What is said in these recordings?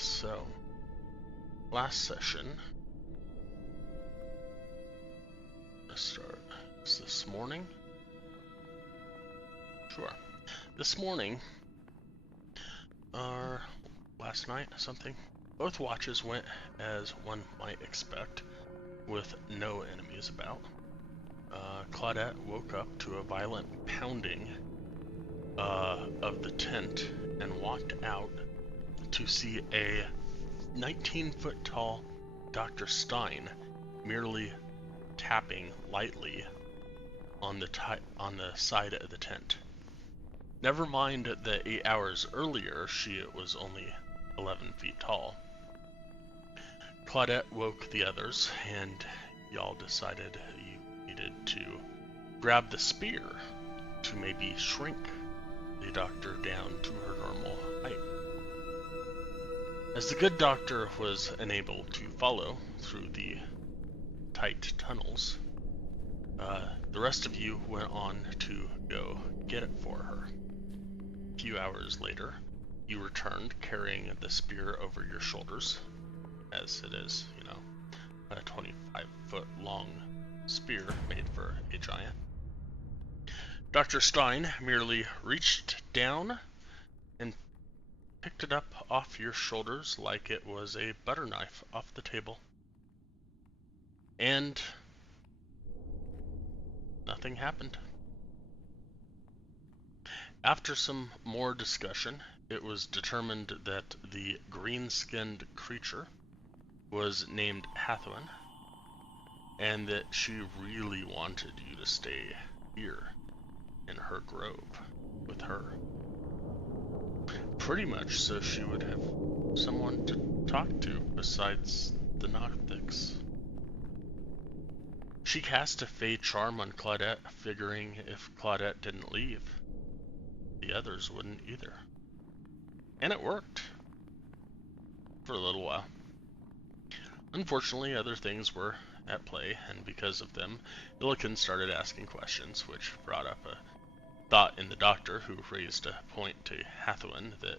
so last session, let's start. Is this morning? Sure. This morning, or last night, something, both watches went as one might expect, with no enemies about. Claudette woke up to a violent pounding of the tent and walked out to see a 19-foot tall Dr. Stein merely tapping lightly on the side of the tent. Never mind that 8 hours earlier she was only 11 feet tall. Claudette woke the others, and y'all decided you needed to grab the spear to maybe shrink the doctor down to her normal height. As the good doctor was unable to follow through the tight tunnels, the rest of you went on to go get it for her. A few hours later, you returned carrying the spear over your shoulders, as it is, a 25-foot long spear made for a giant. Dr. Stein merely reached down and picked it up off your shoulders like it was a butter knife off the table. And nothing happened. After some more discussion, it was determined that the green-skinned creature was named Ythryn, and that she really wanted you to stay here in her grove with her. Pretty much so she would have someone to talk to besides the Noctics. She cast a Fey charm on Claudette, figuring if Claudette didn't leave, the others wouldn't either. And it worked. For a little while. Unfortunately, other things were at play, and because of them, Illiken started asking questions, which brought up a thought in the doctor, who raised a point to Ythryn that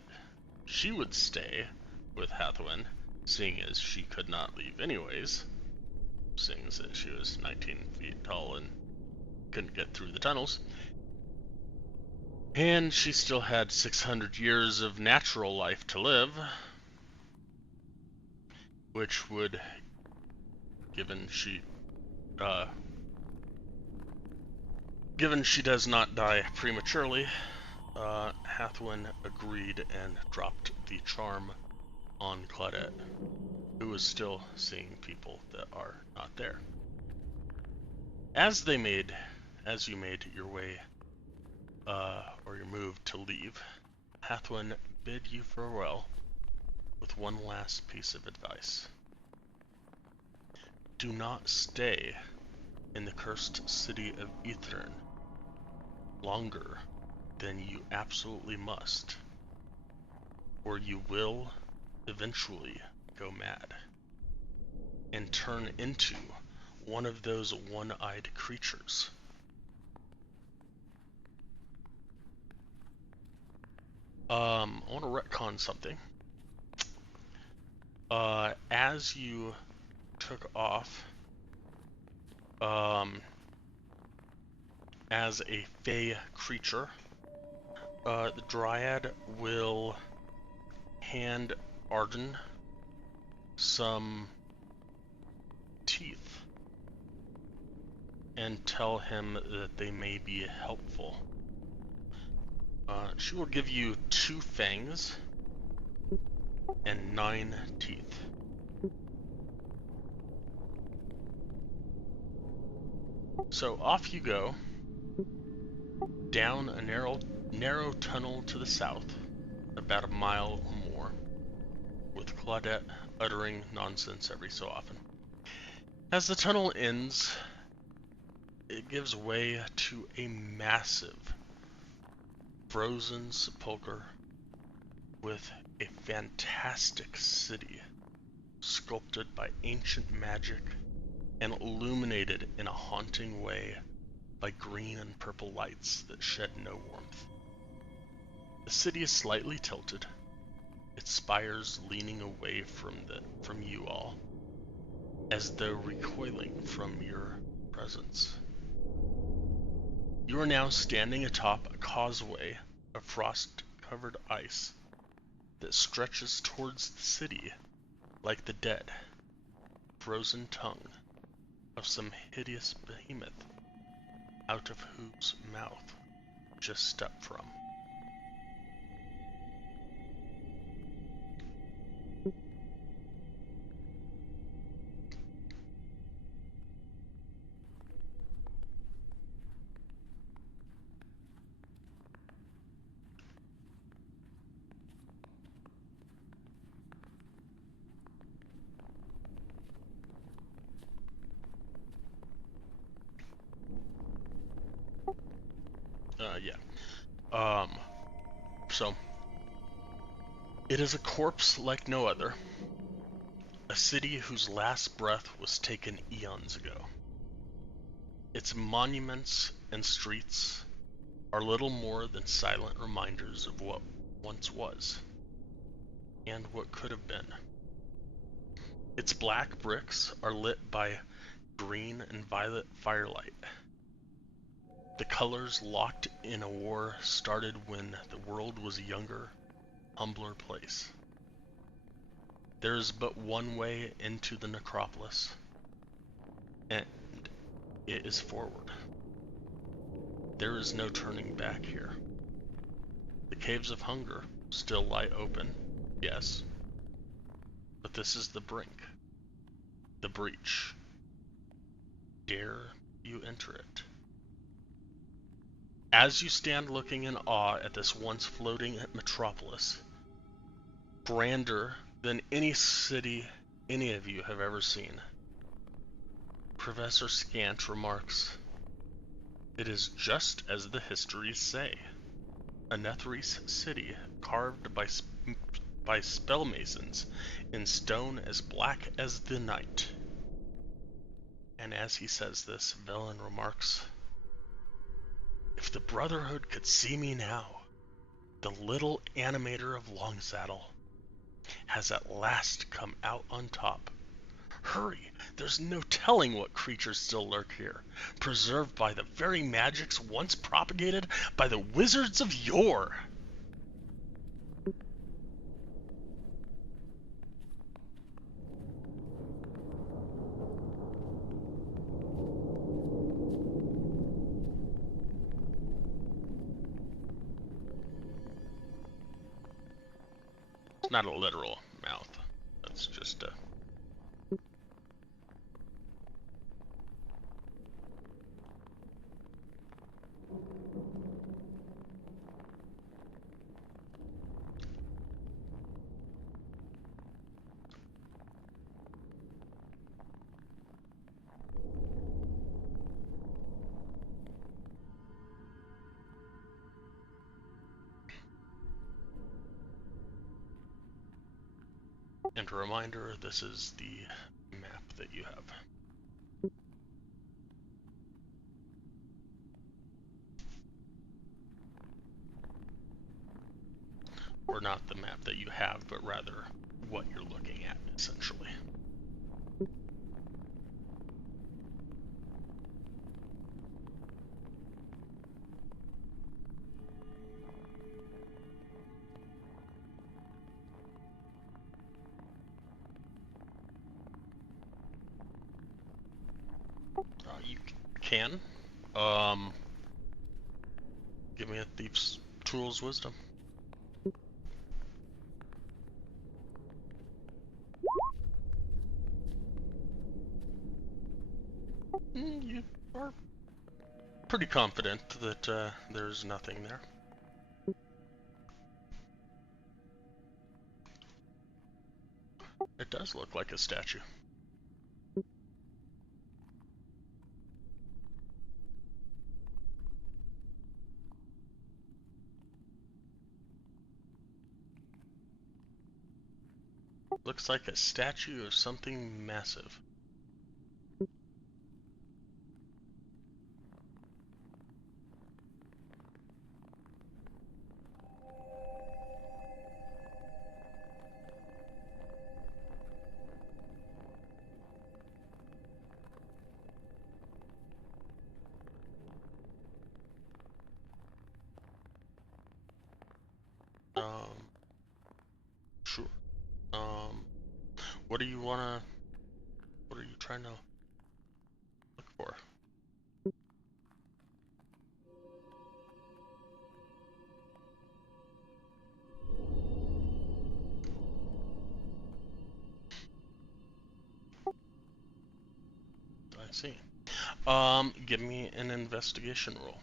she would stay with Ythryn, seeing as she could not leave anyways, seeing as that she was 19 feet tall and couldn't get through the tunnels. And she still had 600 years of natural life to live, which would, given she does not die prematurely, Ythryn agreed and dropped the charm on Claudette, who was still seeing people that are not there. As you made your way, or your move to leave, Ythryn bid you farewell with one last piece of advice. Do not stay in the cursed city of Ythryn longer than you absolutely must, or you will eventually go mad and turn into one of those one-eyed creatures. I want to retcon something. As you took off, as a Fey creature, the Dryad will hand Arden some teeth and tell him that they may be helpful. She will give you 2 fangs and 9 teeth. So off you go, down a narrow tunnel to the south, about a mile or more, with Claudette uttering nonsense every so often. As the tunnel ends, it gives way to a massive frozen sepulcher with a fantastic city sculpted by ancient magic and illuminated in a haunting way by green and purple lights that shed no warmth. The city is slightly tilted, its spires leaning away from you all, as though recoiling from your presence. You are now standing atop a causeway of frost-covered ice that stretches towards the city like the dead, frozen tongue of some hideous behemoth out of whose mouth you just stepped from. Yeah. So, it is a corpse like no other. A city whose last breath was taken eons ago. Its monuments and streets are little more than silent reminders of what once was, and what could have been. Its black bricks are lit by green and violet firelight. The colors locked in a war started when the world was a younger, humbler place. There is but one way into the necropolis, and it is forward. There is no turning back here. The caves of hunger still lie open, yes, but this is the brink, the breach. Dare you enter it? As you stand looking in awe at this once floating metropolis, grander than any city any of you have ever seen, Professor Scant remarks, "It is just as the histories say, a Netherese city carved by spell masons in stone as black as the night." And as he says this, Velen remarks, "If the Brotherhood could see me now, the little animator of Longsaddle has at last come out on top. Hurry, there's no telling what creatures still lurk here, preserved by the very magics once propagated by the wizards of yore." It's not a literal mouth. That's just a... And a reminder, this is the map that you have. Or not the map that you have, but rather what you're looking at, essentially. You can. Give me a thief's tools wisdom. You are pretty confident that there's nothing there. It does look like a statue. Looks like a statue of something massive. What do you wanna? What are you trying to look for? I see. Give me an investigation roll.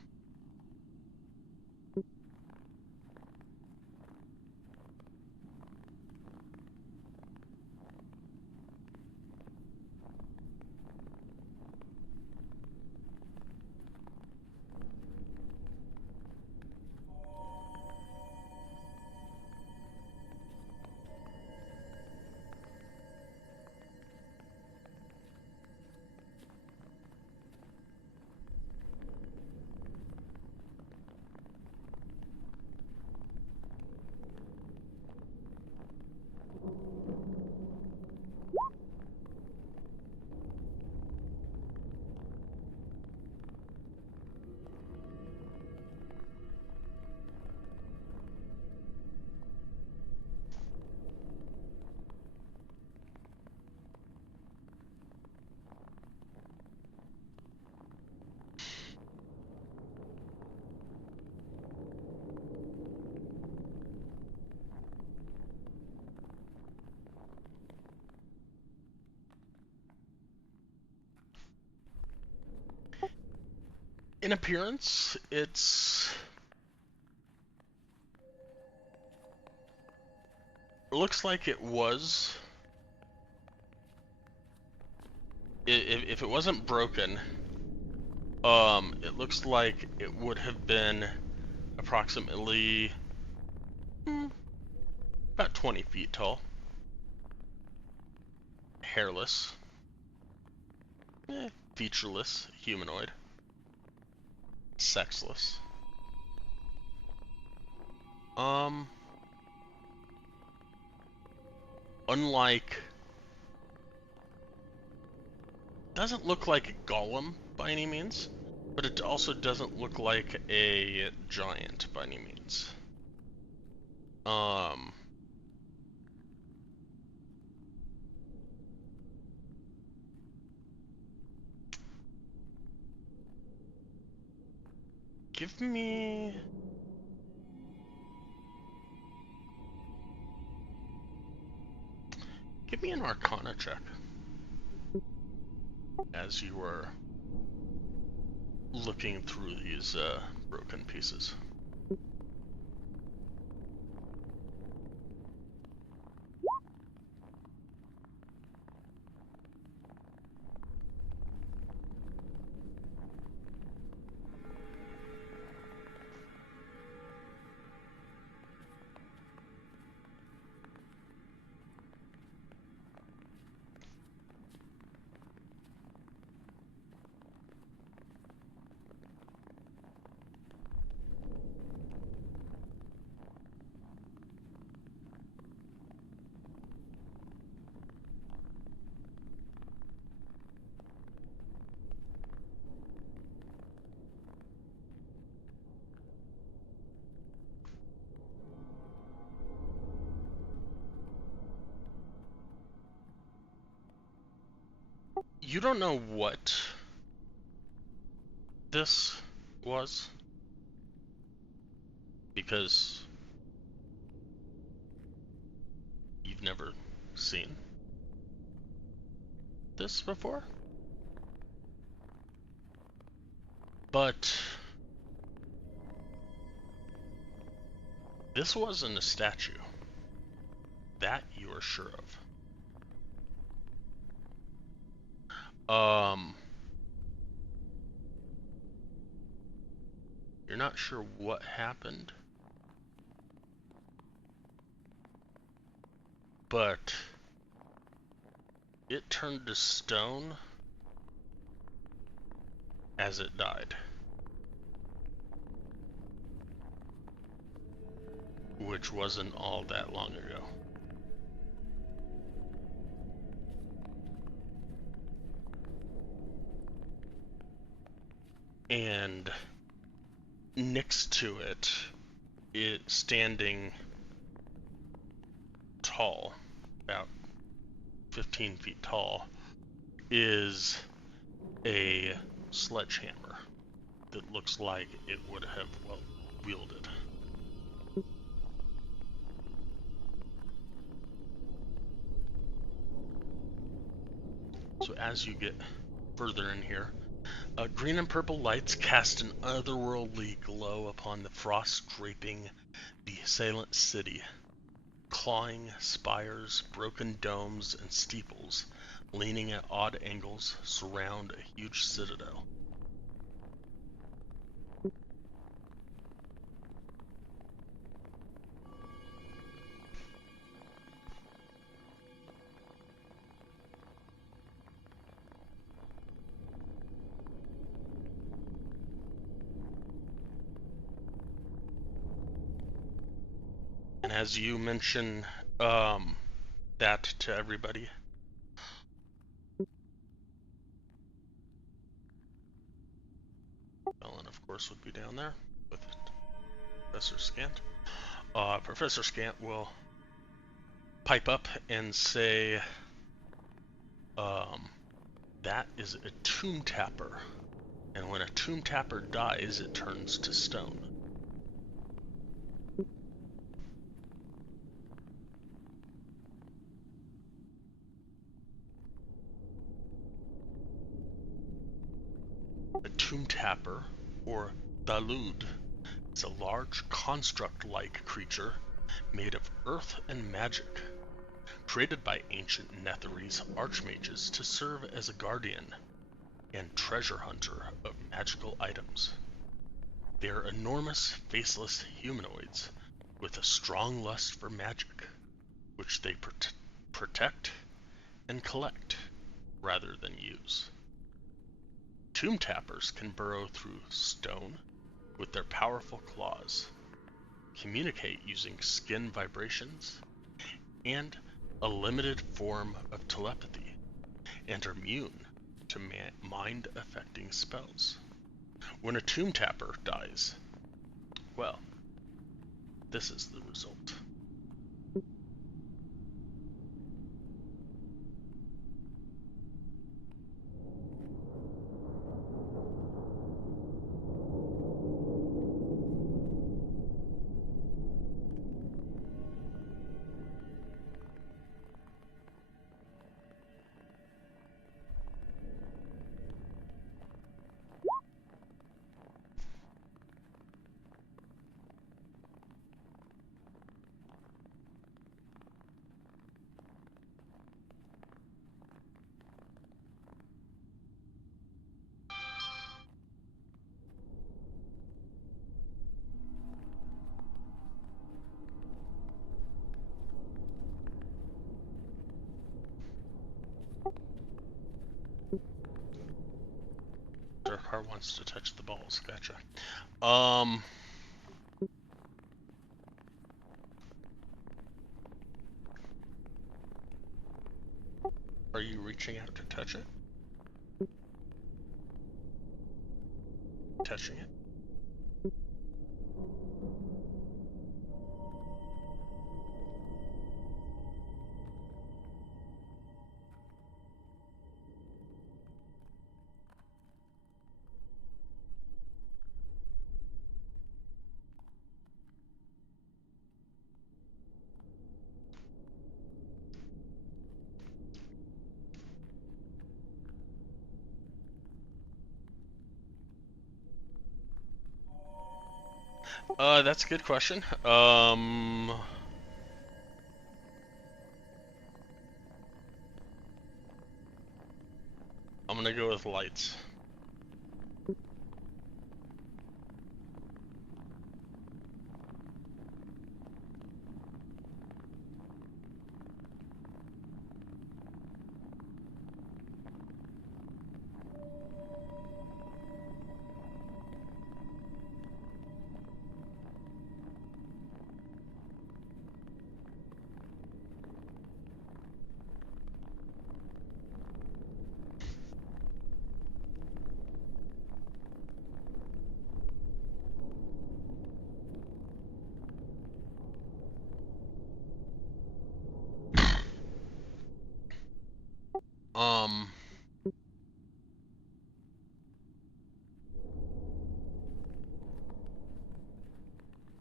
In appearance, it looks like it was. If it wasn't broken, it looks like it would have been approximately about 20 feet tall, hairless, featureless, humanoid, sexless. Unlike, doesn't look like a golem by any means, but it also doesn't look like a giant by any means. Give me an Arcana check as you were looking through these broken pieces. You don't know what this was, because you've never seen this before. But this wasn't a statue. That you are sure of. You're not sure what happened, but it turned to stone as it died, which wasn't all that long ago. And next to it, standing tall, about 15 feet tall, is a sledgehammer that looks like it would have well wielded. So as you get further in here, green and purple lights cast an otherworldly glow upon the frost draping the assailant city. Clawing spires, broken domes, and steeples, leaning at odd angles, surround a huge citadel. And as you mention that to everybody, Ellen, of course, would be down there with Professor Scant. Professor Scant will pipe up and say, that is a tomb tapper. And when a tomb tapper dies, it turns to stone. A tomb tapper, or Dalud, is a large construct-like creature made of earth and magic, created by ancient Netherese archmages to serve as a guardian and treasure hunter of magical items. They are enormous, faceless humanoids with a strong lust for magic, which they protect and collect rather than use. Tomb tappers can burrow through stone with their powerful claws, communicate using skin vibrations, and a limited form of telepathy, and are immune to mind-affecting spells. When a tomb tapper dies, well, this is the result. Car wants to touch the balls. Gotcha. Are you reaching out to touch it? Touching it? That's a good question. I'm gonna go with lights.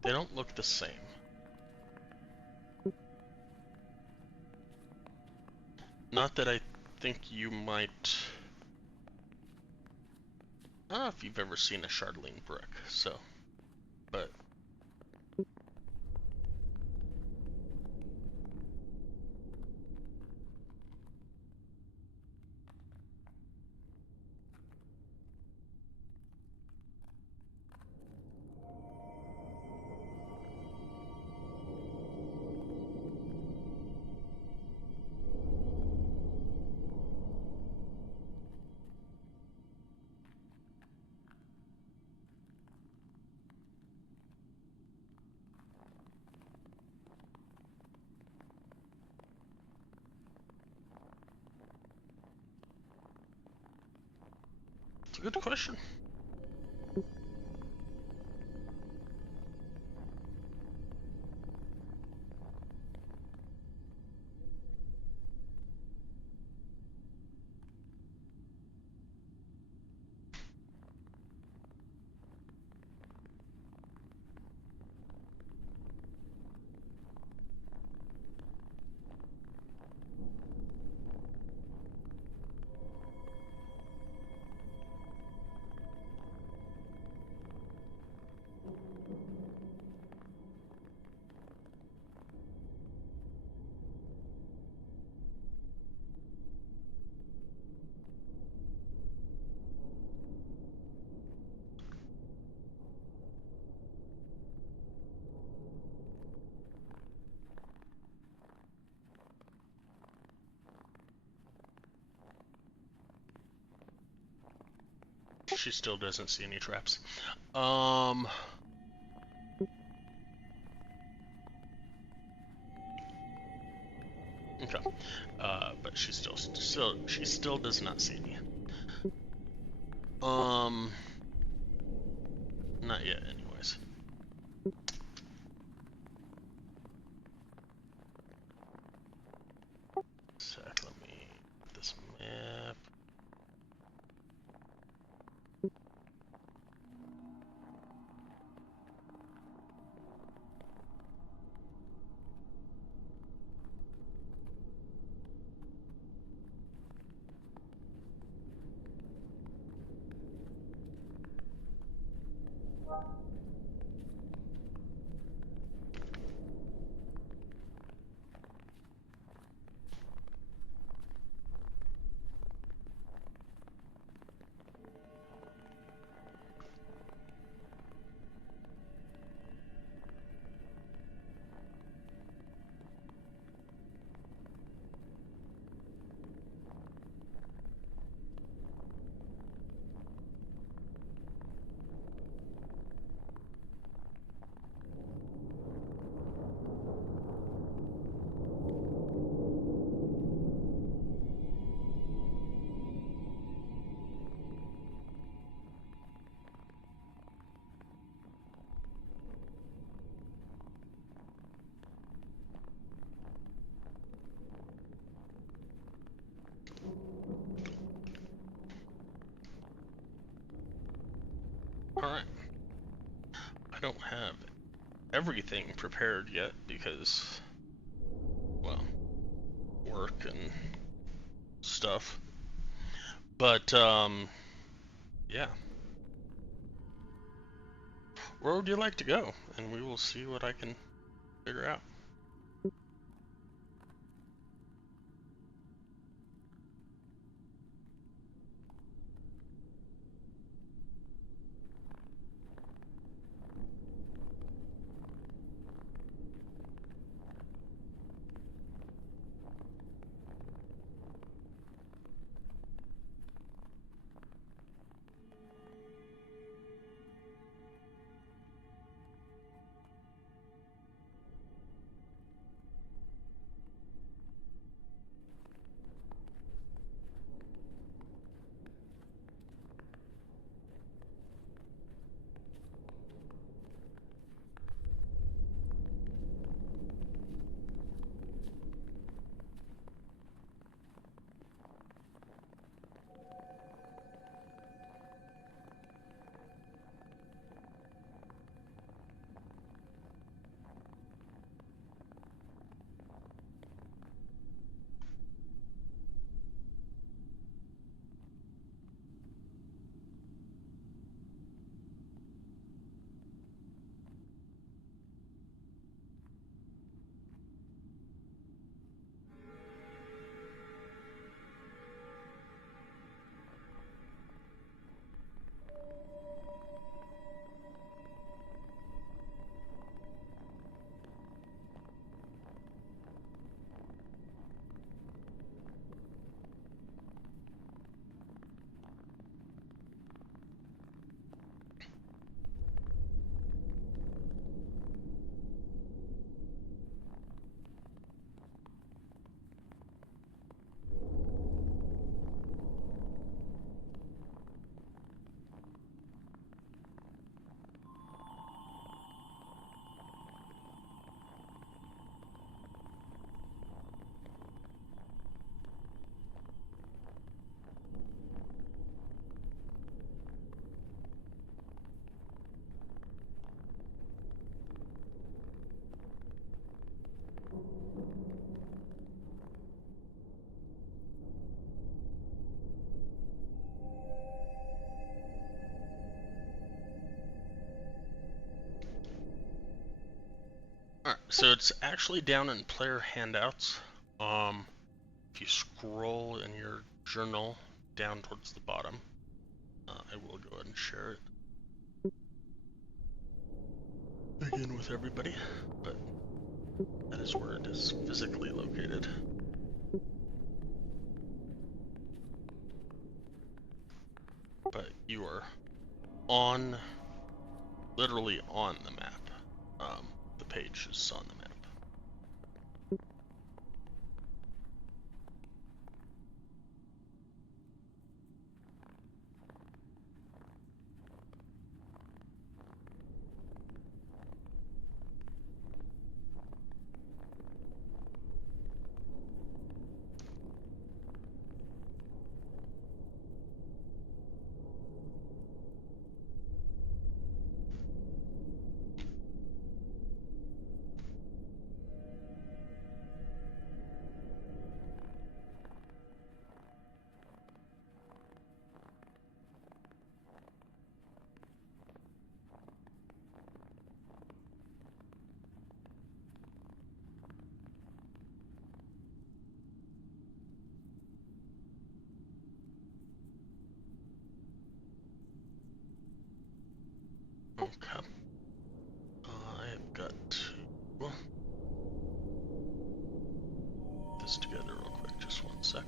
They don't look the same. Not that I think you might... I don't know if you've ever seen a Chatelaine brick, so... But... It's a good question. She still doesn't see any traps. Okay. But she still does not see any. Not yet, anyways. Sec, let me get this map. Alright. I don't have everything prepared yet because, well, work and stuff. But, yeah. Where would you like to go? And we will see what I can figure out. So it's actually down in player handouts. If you scroll in your journal down towards the bottom, I will go ahead and share it again with everybody, but that is where it is physically located. But you are on, literally on the map. The page is on the map. Okay. I've got to this together real quick, just one sec.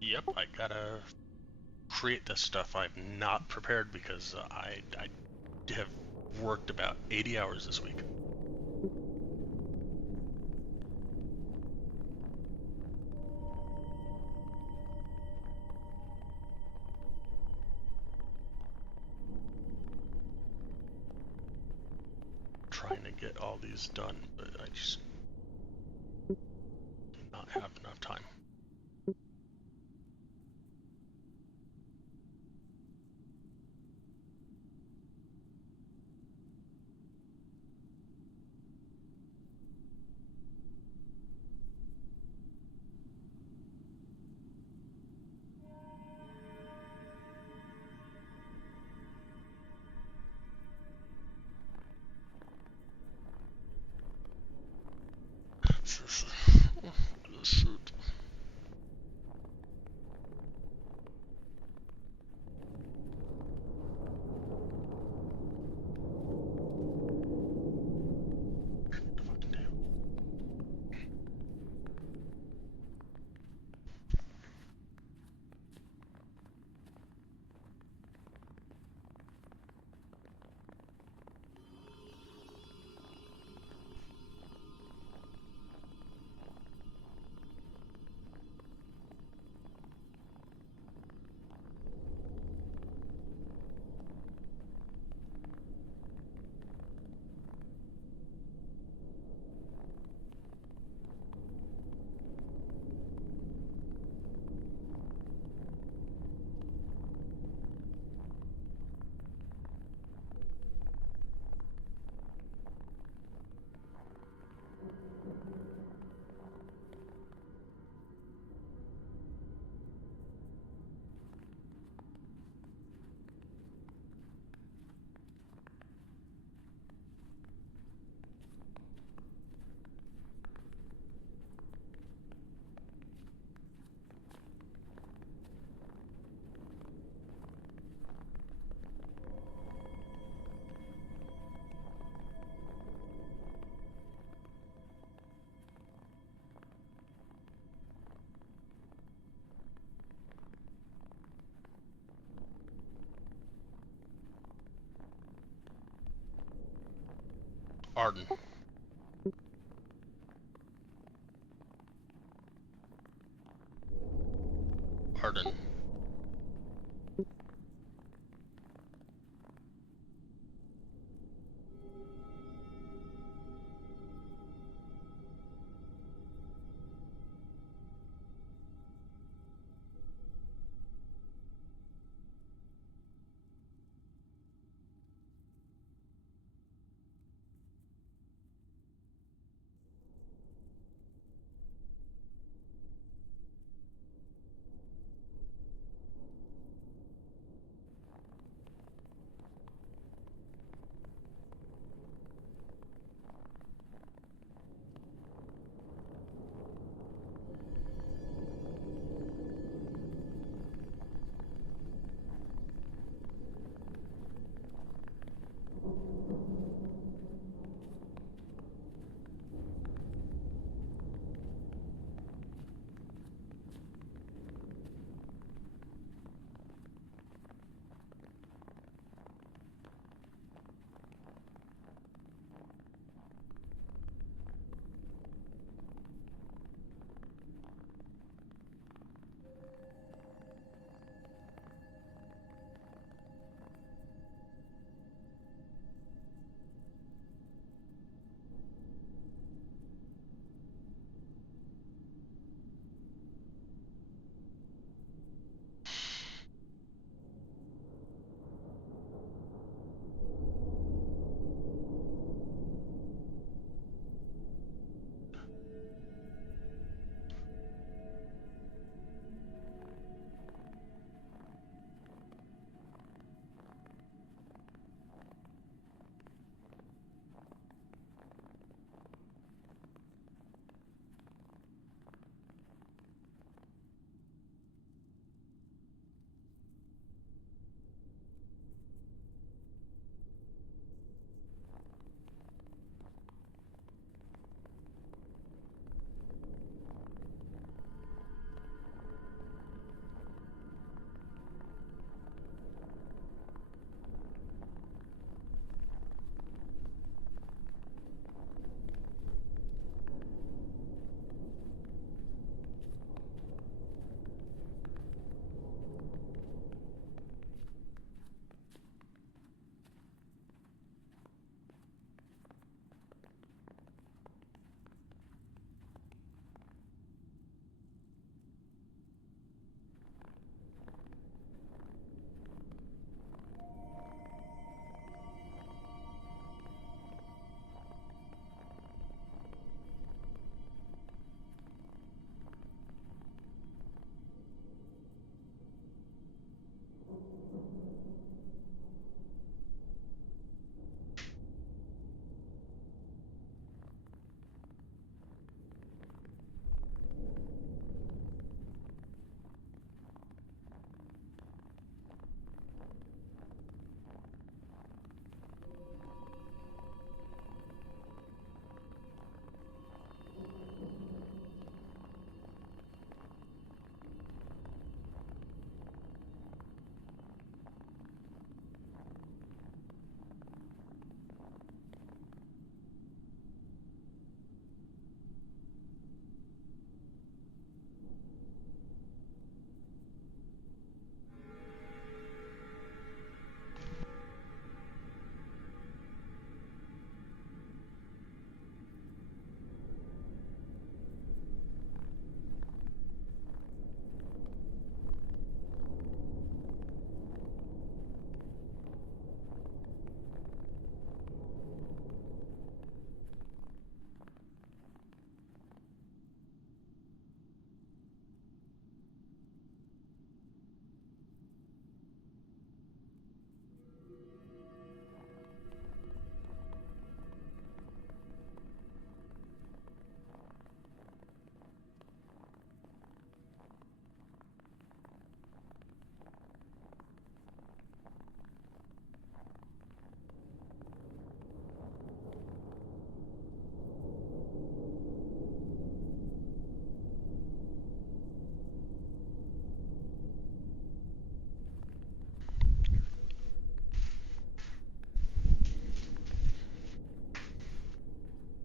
Yep, I gotta create this stuff. I'm not prepared because I have worked about 80 hours this week. Trying to get all these done, but I just do not have enough time. Shoot. Arden. Arden.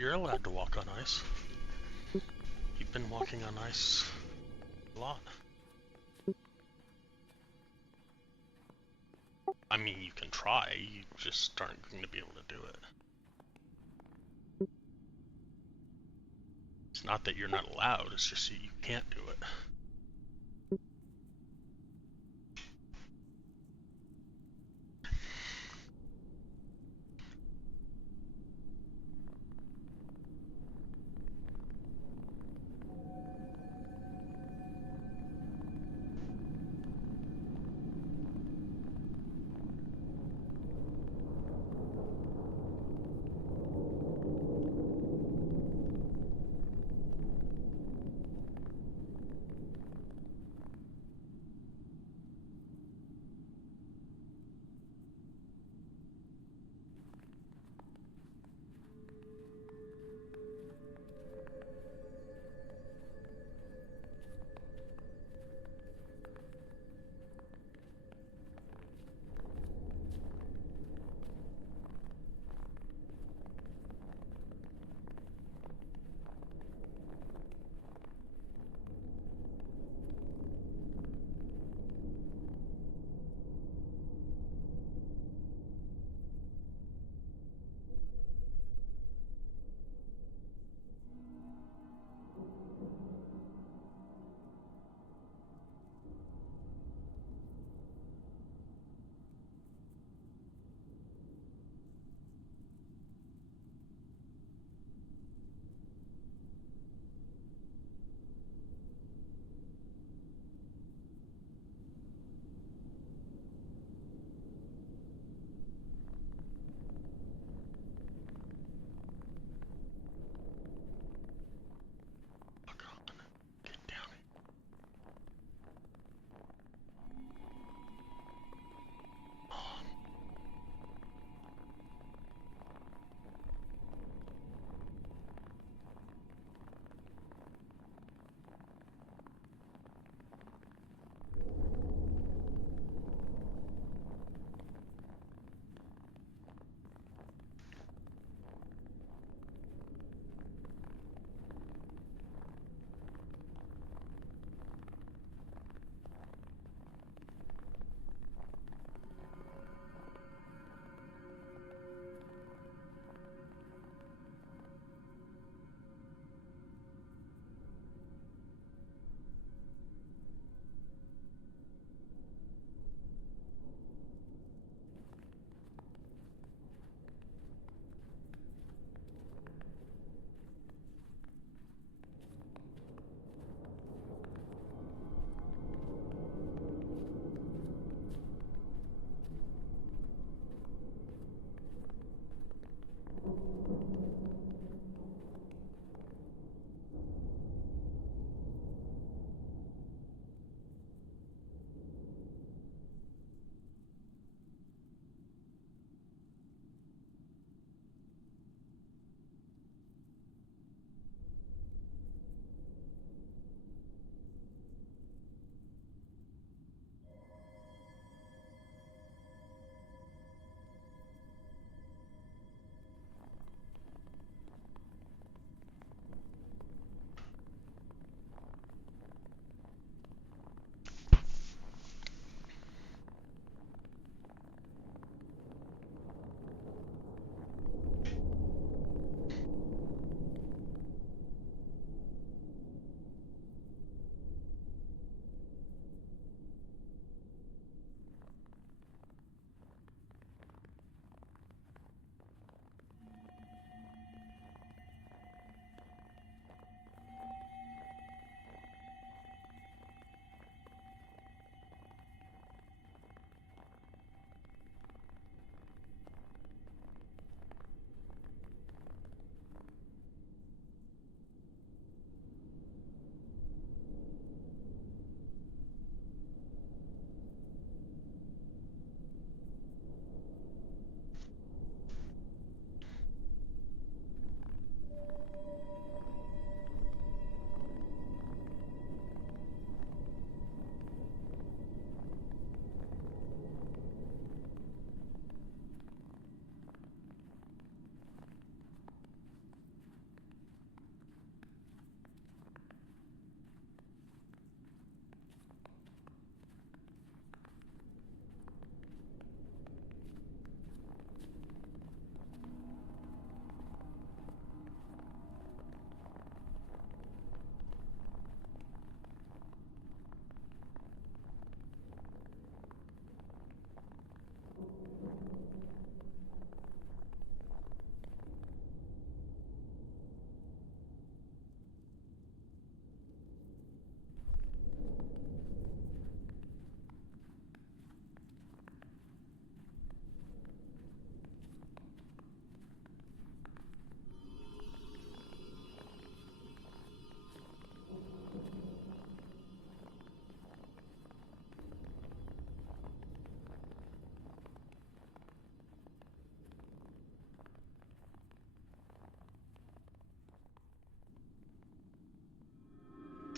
You're allowed to walk on ice. You've been walking on ice a lot. I mean, you can try, you just aren't going to be able to do it. It's not that you're not allowed, it's just that you can't do it.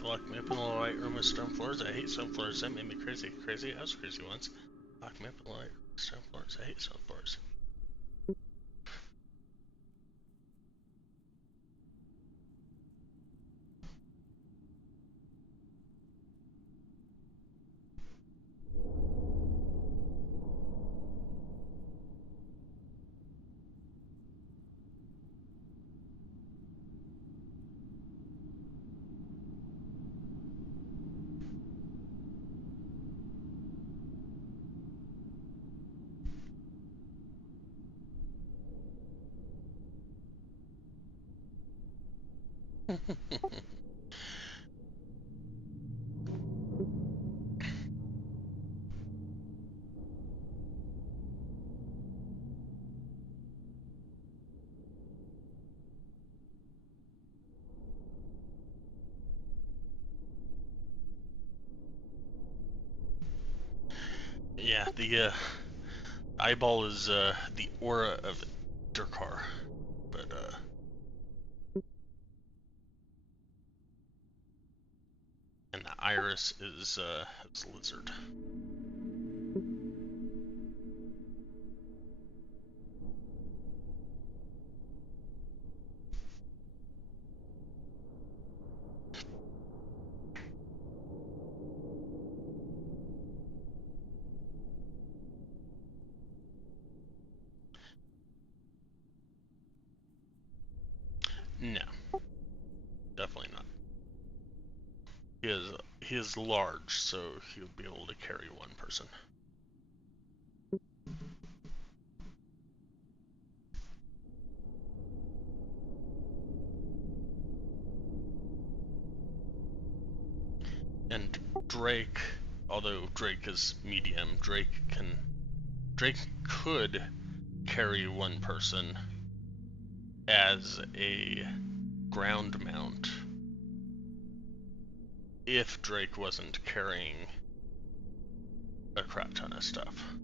Lock me up in a little white room with stone floors. I hate stone floors. That made me crazy. Crazy? I was crazy once. Lock me up in a little white room with stone floors. I hate stone floors. Yeah, the eyeball is the aura of Durkar, but and the iris is lizard. No, definitely not. He is large, so he'll be able to carry one person. And Drake, although Drake is medium, Drake could carry one person as a ground mount if Drake wasn't carrying a crap ton of stuff.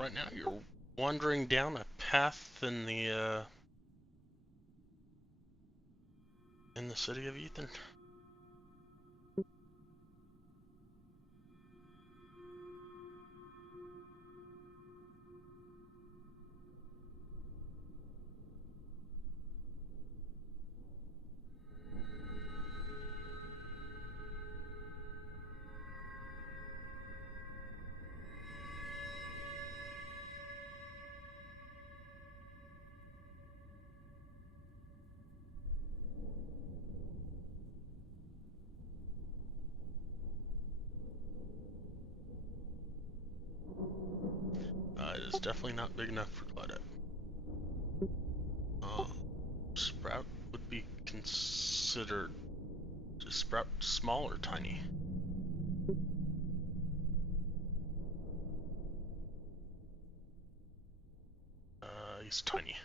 Right now you're wandering down a path in the city of Ythryn. It is definitely not big enough for Claudette. Sprout would be considered Sprout small or tiny? He's tiny.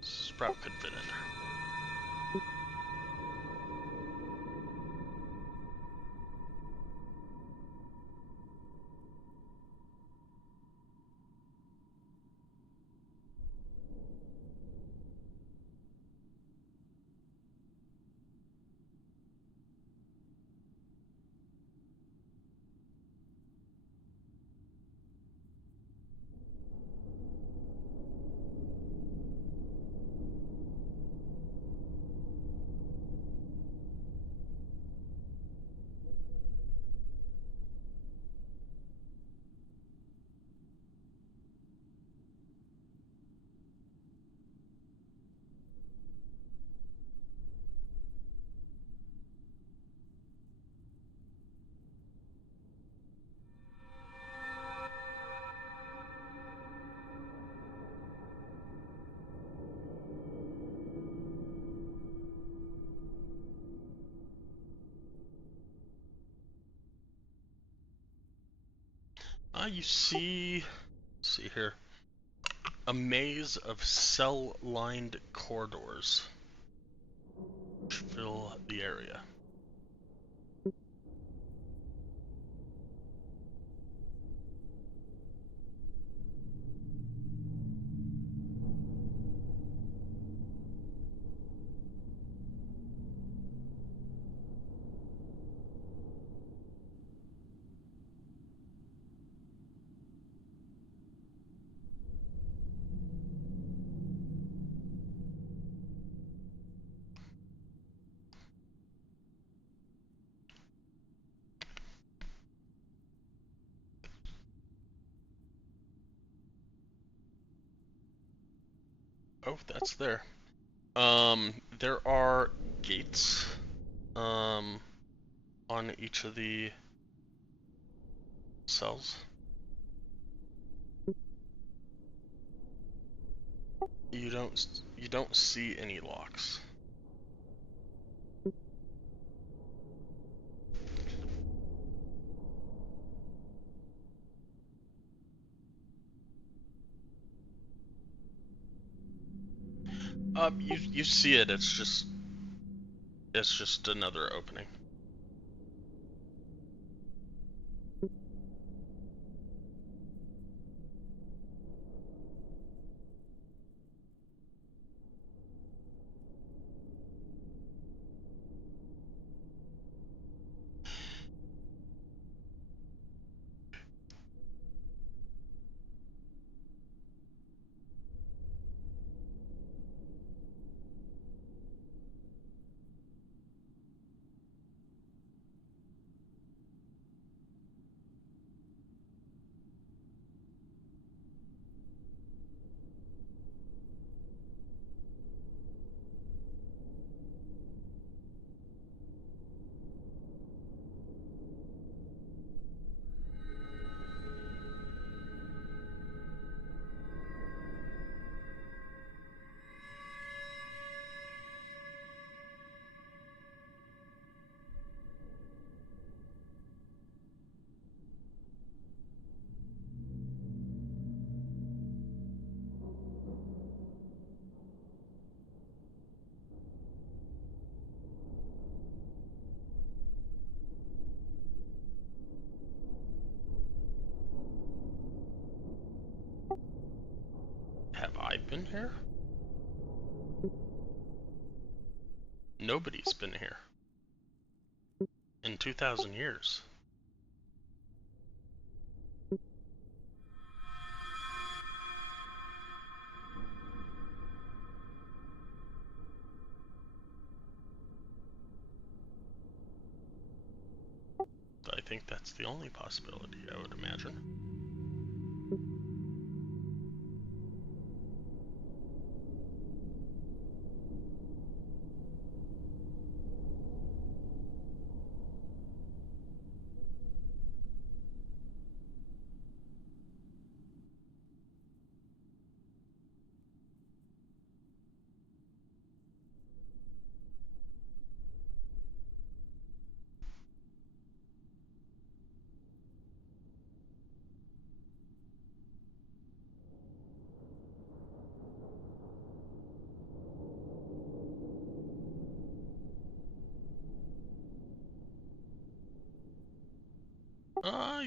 Sprout could fit in there. You see, let's see here, a maze of cell-lined corridors which fill the area. Oh, that's there. There are gates, on each of the cells. You don't see any locks. You see it. It's just another opening. Have I been here? Nobody's been here in 2,000 years. I think that's the only possibility, I would imagine.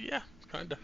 Yeah, kinda.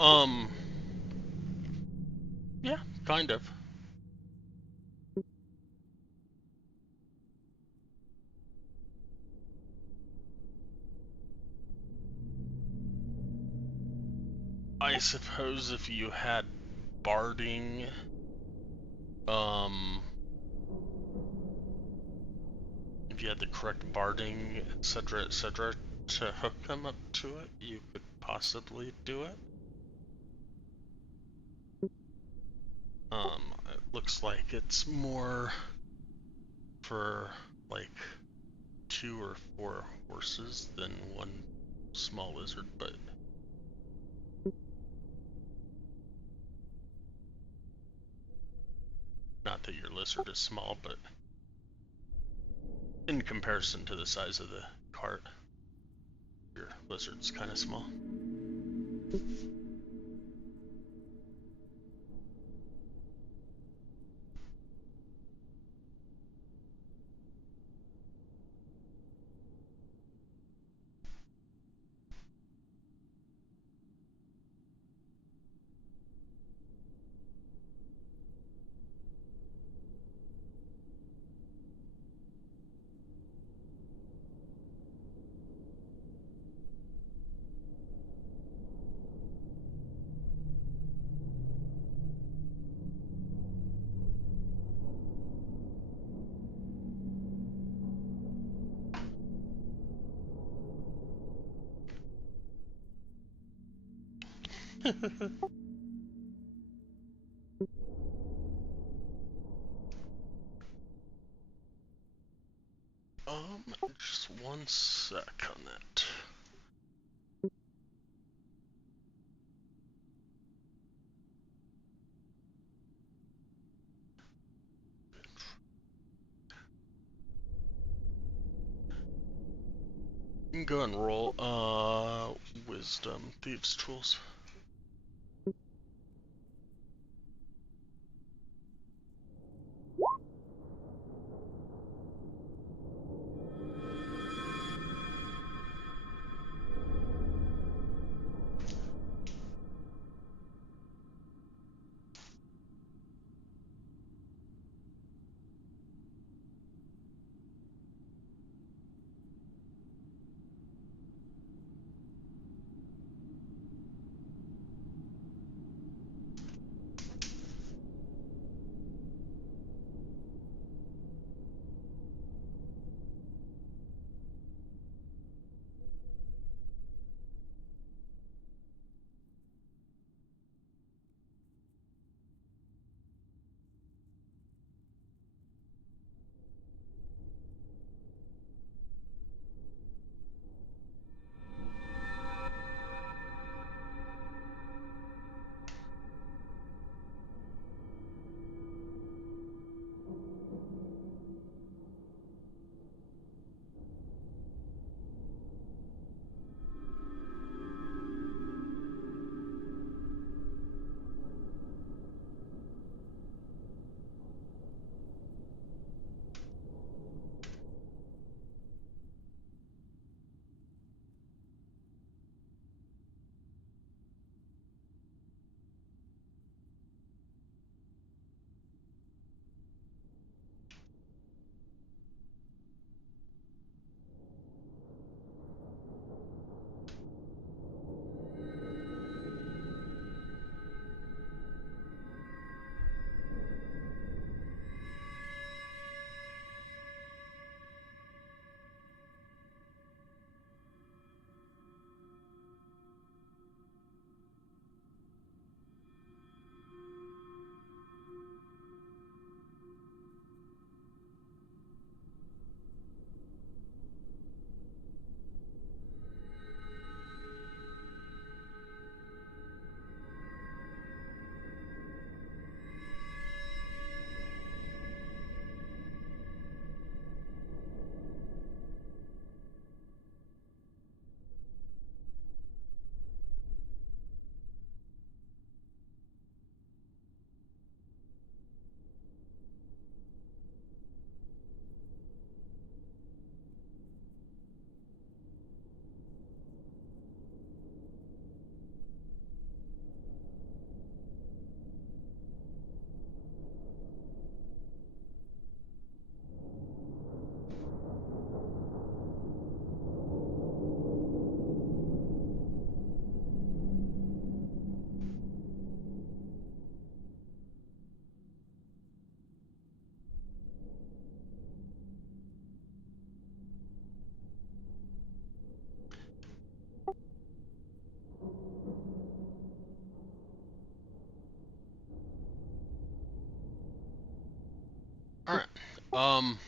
Um, yeah, kind of. I suppose if you had barding, um, if you had the correct barding, etc., to hook them up to it, you could possibly do it. It looks like it's more for like 2 or 4 horses than one small lizard, but not that your lizard is small, but in comparison to the size of the cart, your lizard's kind of small. Just 1 sec on that. You can go and roll, wisdom, thieves' tools. Um,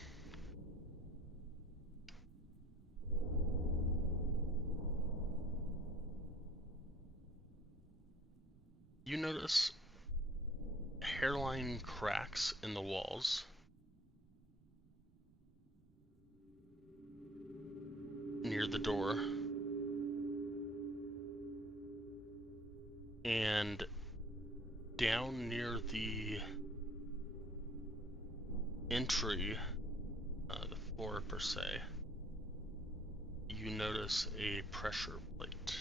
you notice hairline cracks in the walls near the door, and down near the entry, the floor per se, you notice a pressure plate.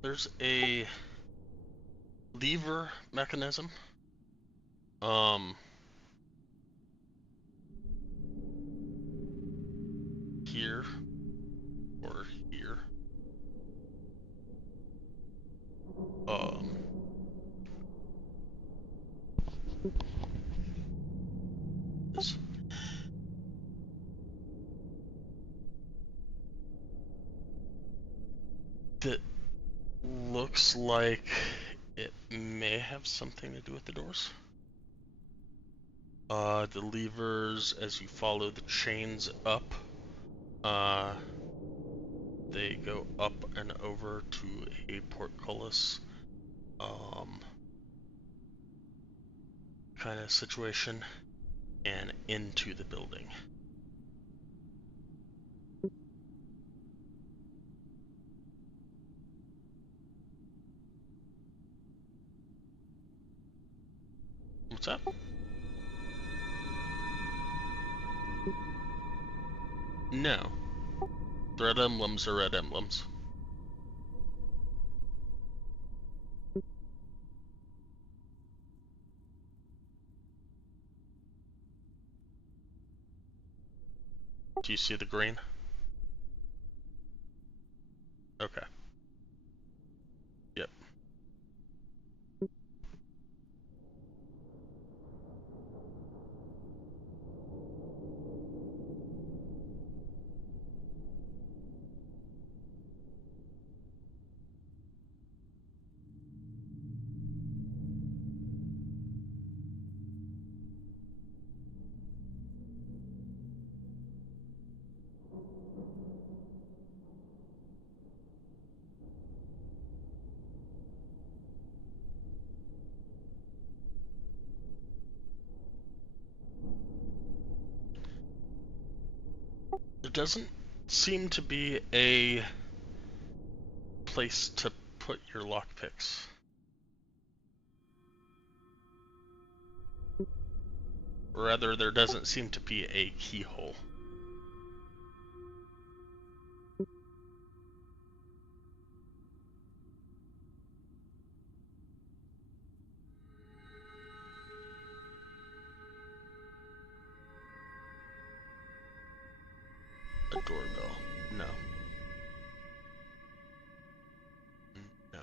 There's a lever mechanism. Here or here. Um, this, that looks like it may have something to do with the doors. The levers, as you follow the chains up, they go up and over to a portcullis, kind of situation, and into the building. What's that? No. The red emblems are red emblems. Do you see the green? Okay. Yep. There doesn't seem to be a place to put your lockpicks. Rather, there doesn't seem to be a keyhole. A doorbell. No. No.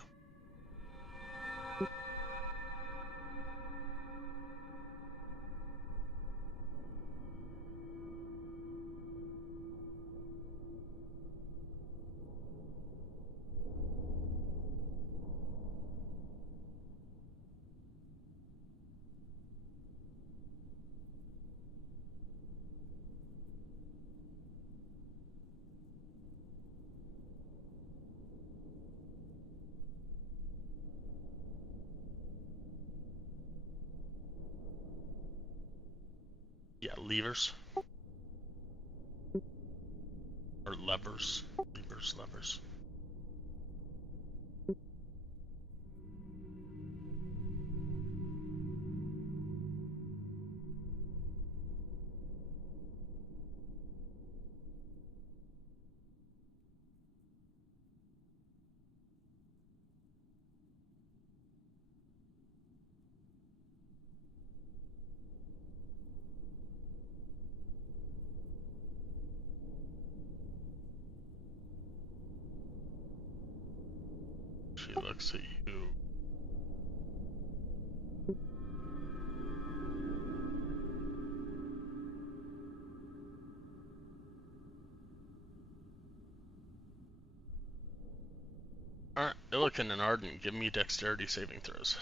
Yeah, levers. Or levers. Levers. She looks at you. Alright, Illican and Arden, give me dexterity saving throws.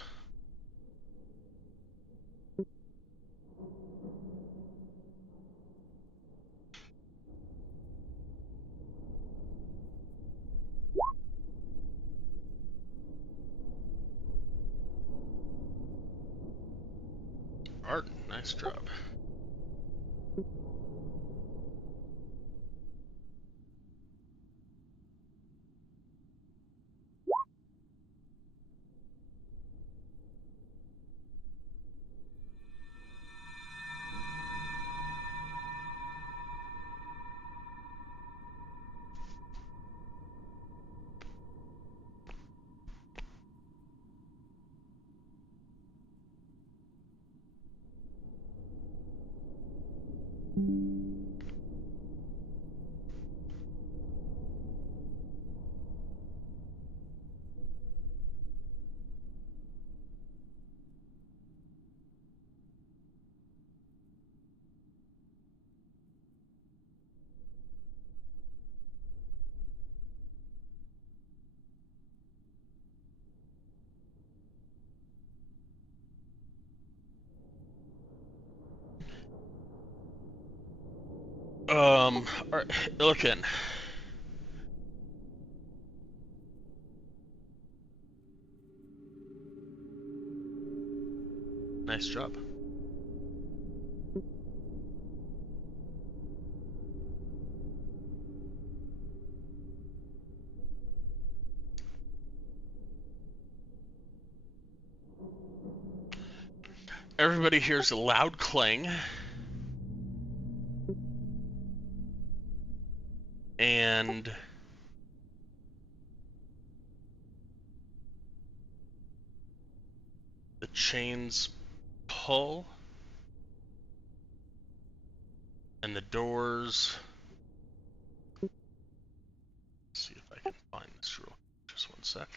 Arden, nice job. Alright, Illican. Nice job. Everybody hears a loud clang. And the chains pull. And the doors. Let's see if I can find this real. Just one sec.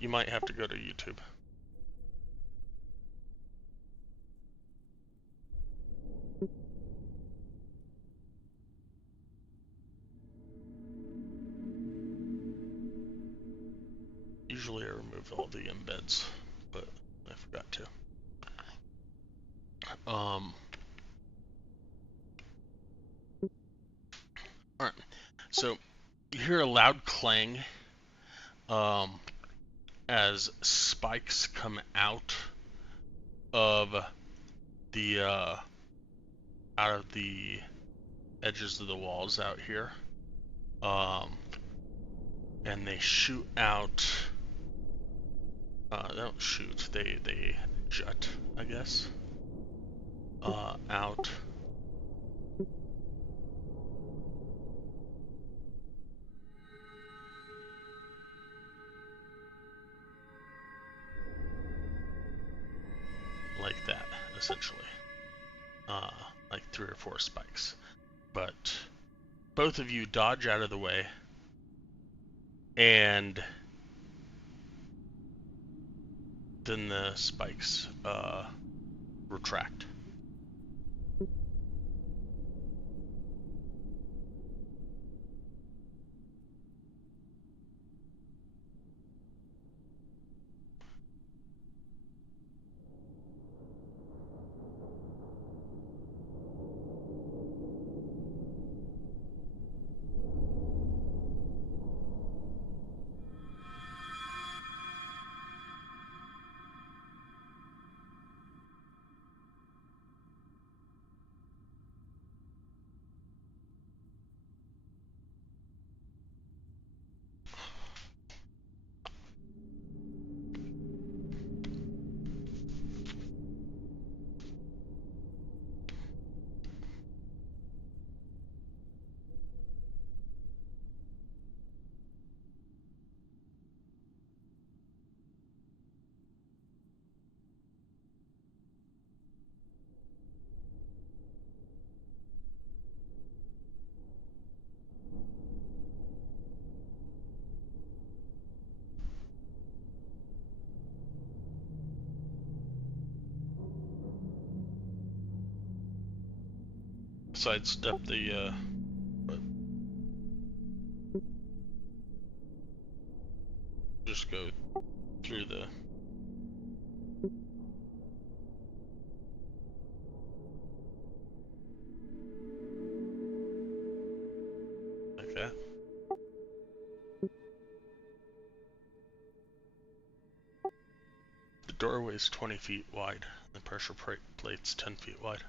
You might have to go to YouTube. Usually I remove all the embeds, but I forgot to. Alright, so you hear a loud clang as spikes come out of the edges of the walls out here, and they shoot out. They don't shoot. They jut, I guess. Out. Like that, essentially. Like 3 or 4 spikes. But both of you dodge out of the way, and then the spikes retract. Sidestep the just go through the like that. The doorway is 20 feet wide. The pressure plate's 10 feet wide.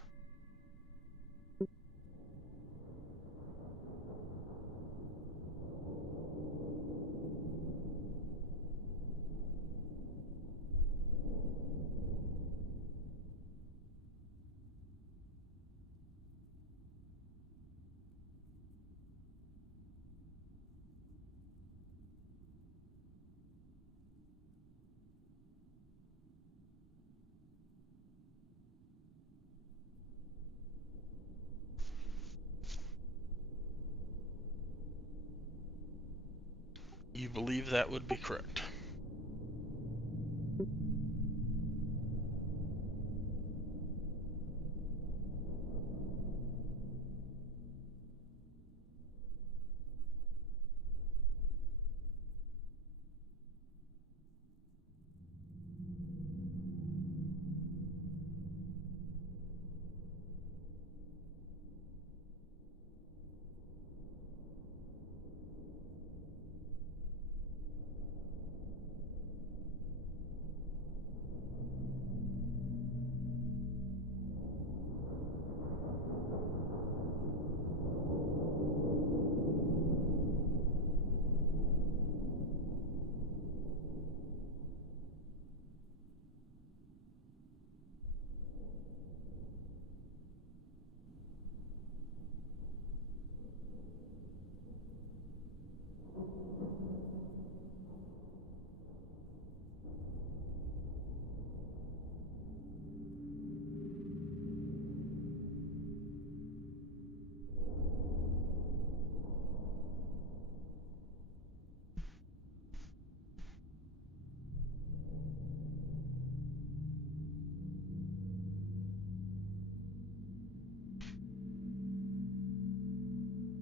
You believe that would be correct.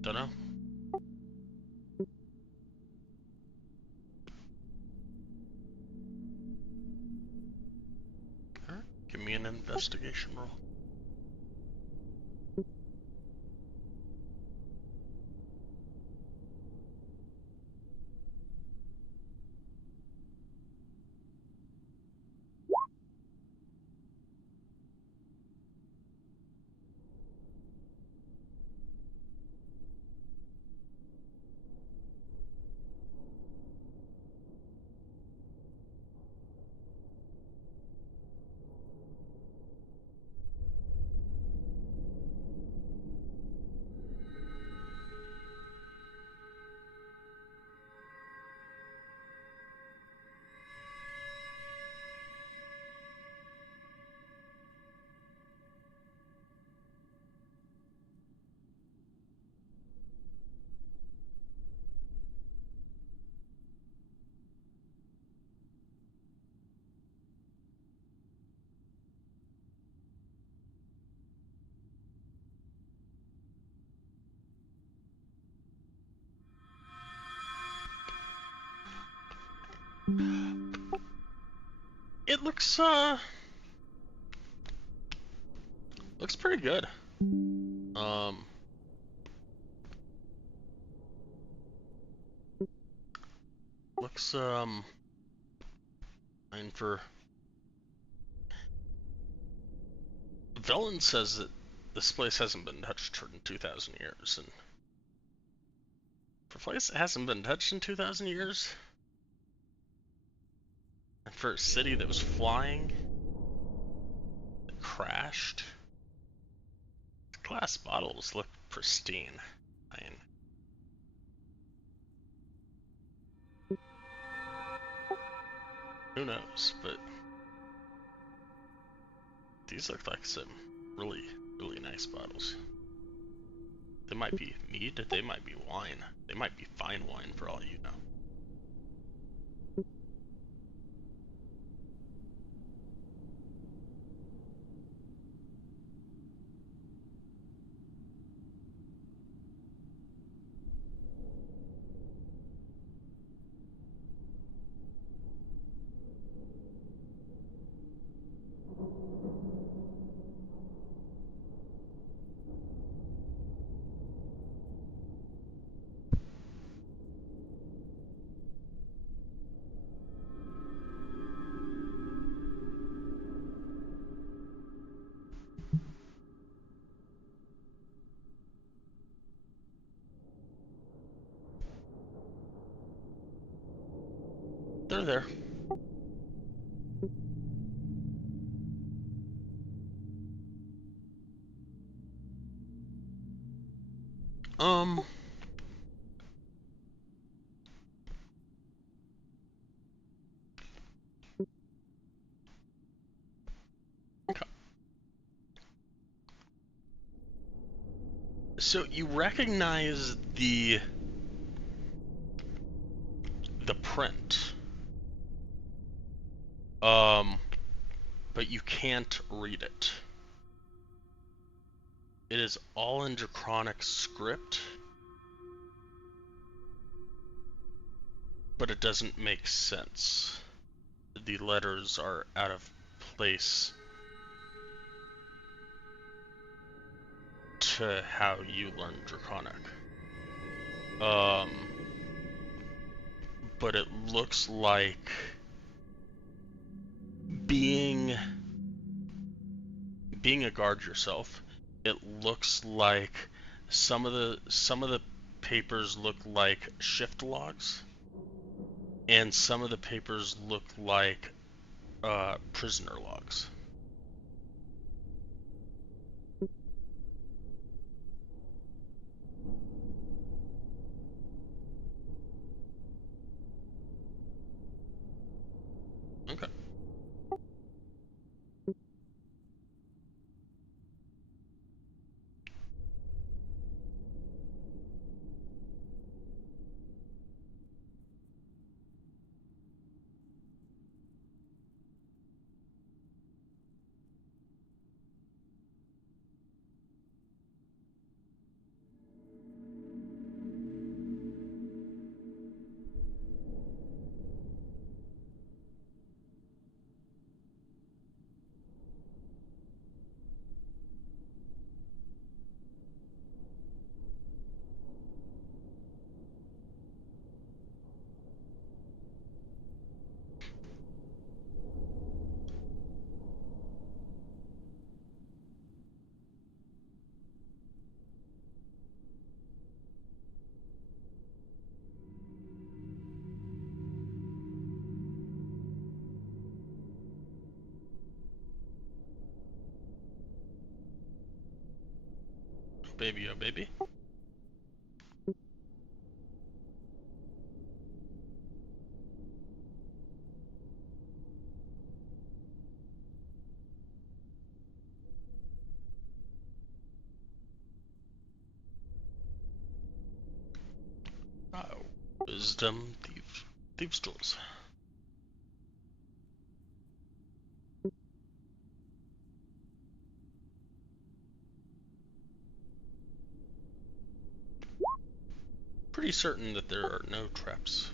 Dunno. Alright, give me an investigation roll. It looks pretty good. Looks fine for. Velen says that this place hasn't been touched in 2,000 years, and for a place that hasn't been touched in 2,000 years, and for a city that was flying, that crashed, glass bottles look pristine. I mean, who knows, but these look like some really, really nice bottles. They might be mead, they might be wine, they might be fine wine for all you know. They're there. So you recognize the print, but you can't read it. It is all in Draconic script, but it doesn't make sense. The letters are out of place to how you learn Draconic. But it looks like being a guard yourself, it looks like some of the papers look like shift logs, and some of the papers look like prisoner logs. Okay. baby, oh baby. Oh, wisdom, thieves tools. Pretty certain that there are no traps.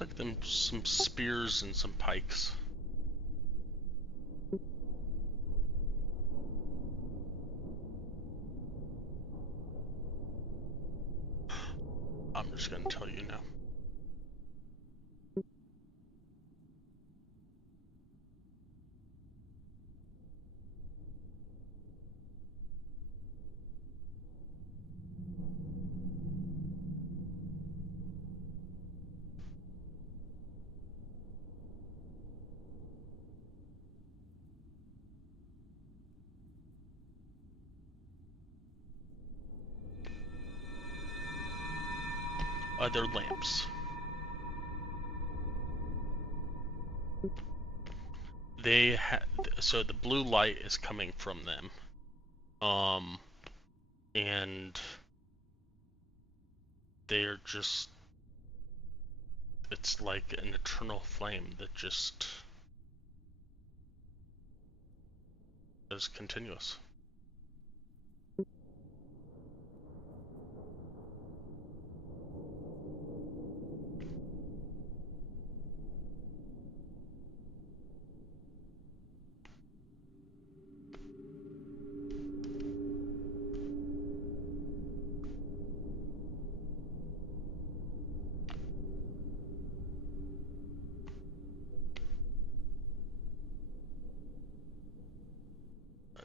Looks like some spears and some pikes. I'm just gonna tell you now. They're lamps. So the blue light is coming from them. And they're just, it's like an eternal flame that just is continuous.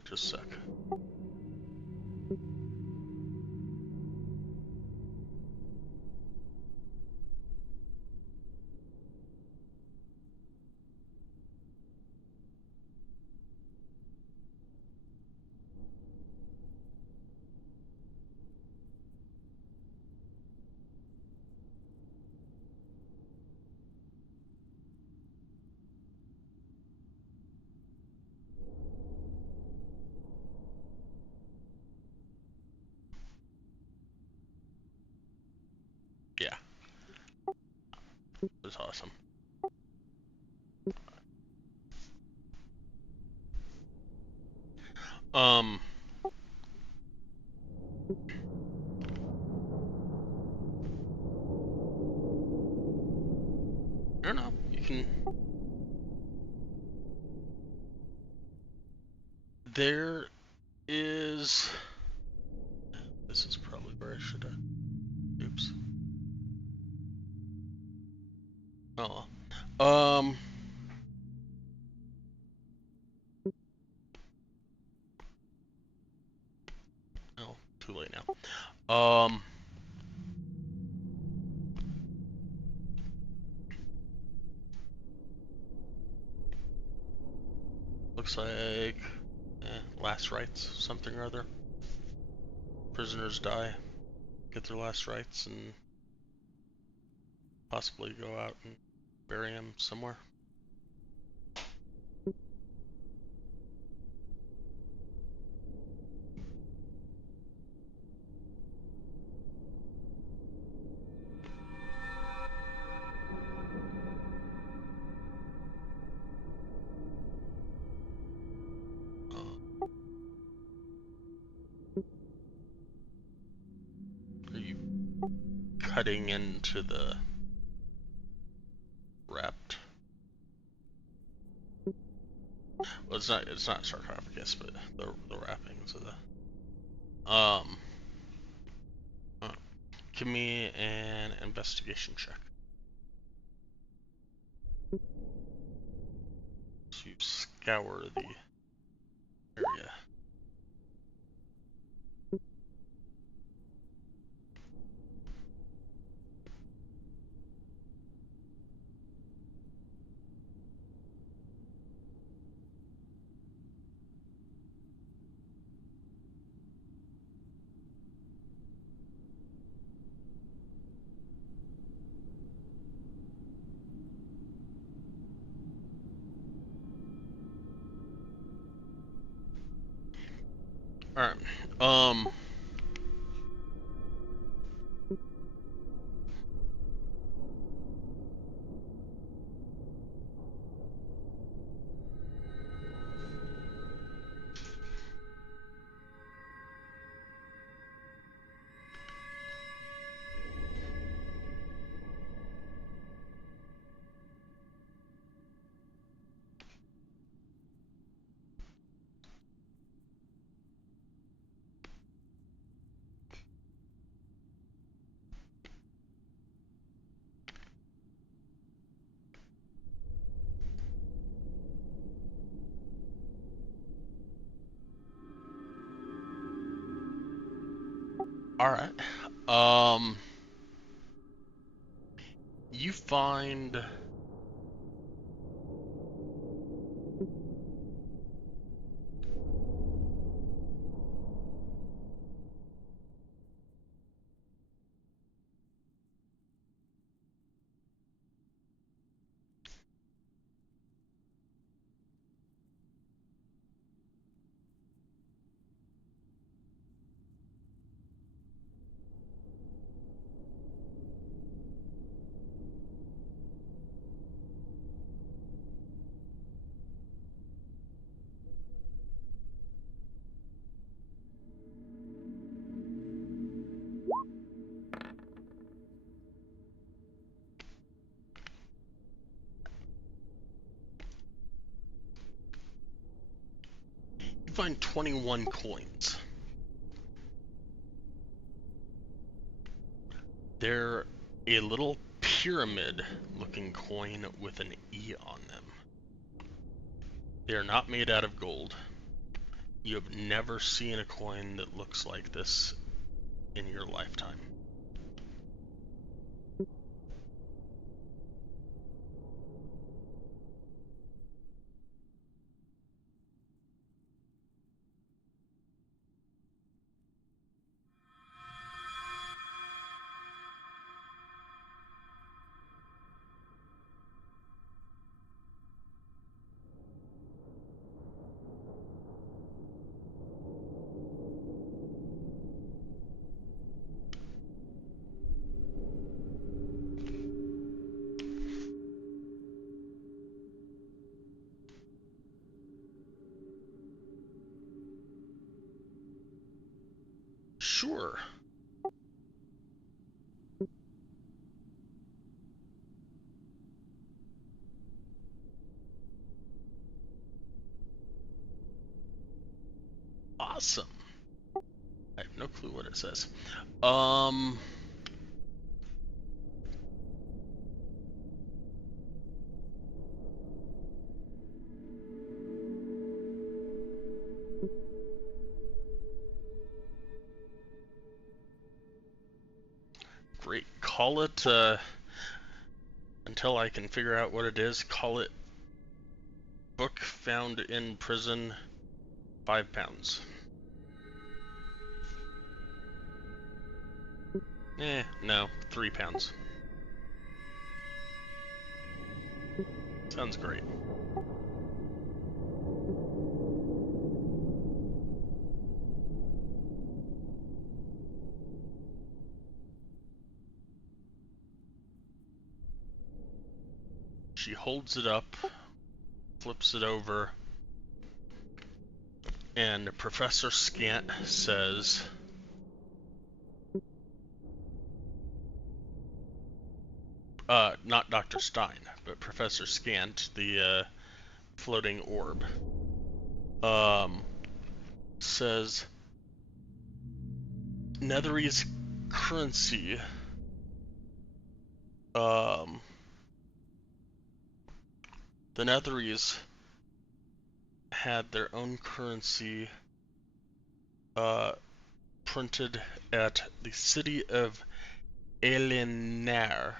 Just a sec. Yeah. That's awesome. I don't know. You can. There is. This is probably where I should have. Oops. Oh. Oh, too late now. Looks like last rites, something or other. Prisoners die, get their last rites, and possibly go out and bury them somewhere. Are you cutting into the wrapped? Well, it's not sarcophagus, but the wrappings of the Give me an investigation check. To scour the area. Alright. Alright. You find you find 21 coins. They're a little pyramid-looking coin with an E on them. They are not made out of gold. You have never seen a coin that looks like this in your lifetime. Sure. Awesome. I have no clue what it says. Great. Call it, until I can figure out what it is, call it book found in prison, 5 pounds. No, 3 pounds. Sounds great. She holds it up, flips it over, and Professor Scant says, not Dr. Stein, but Professor Scant, the floating orb, says, Nethery's currency. The Netherese had their own currency printed at the city of Alienar,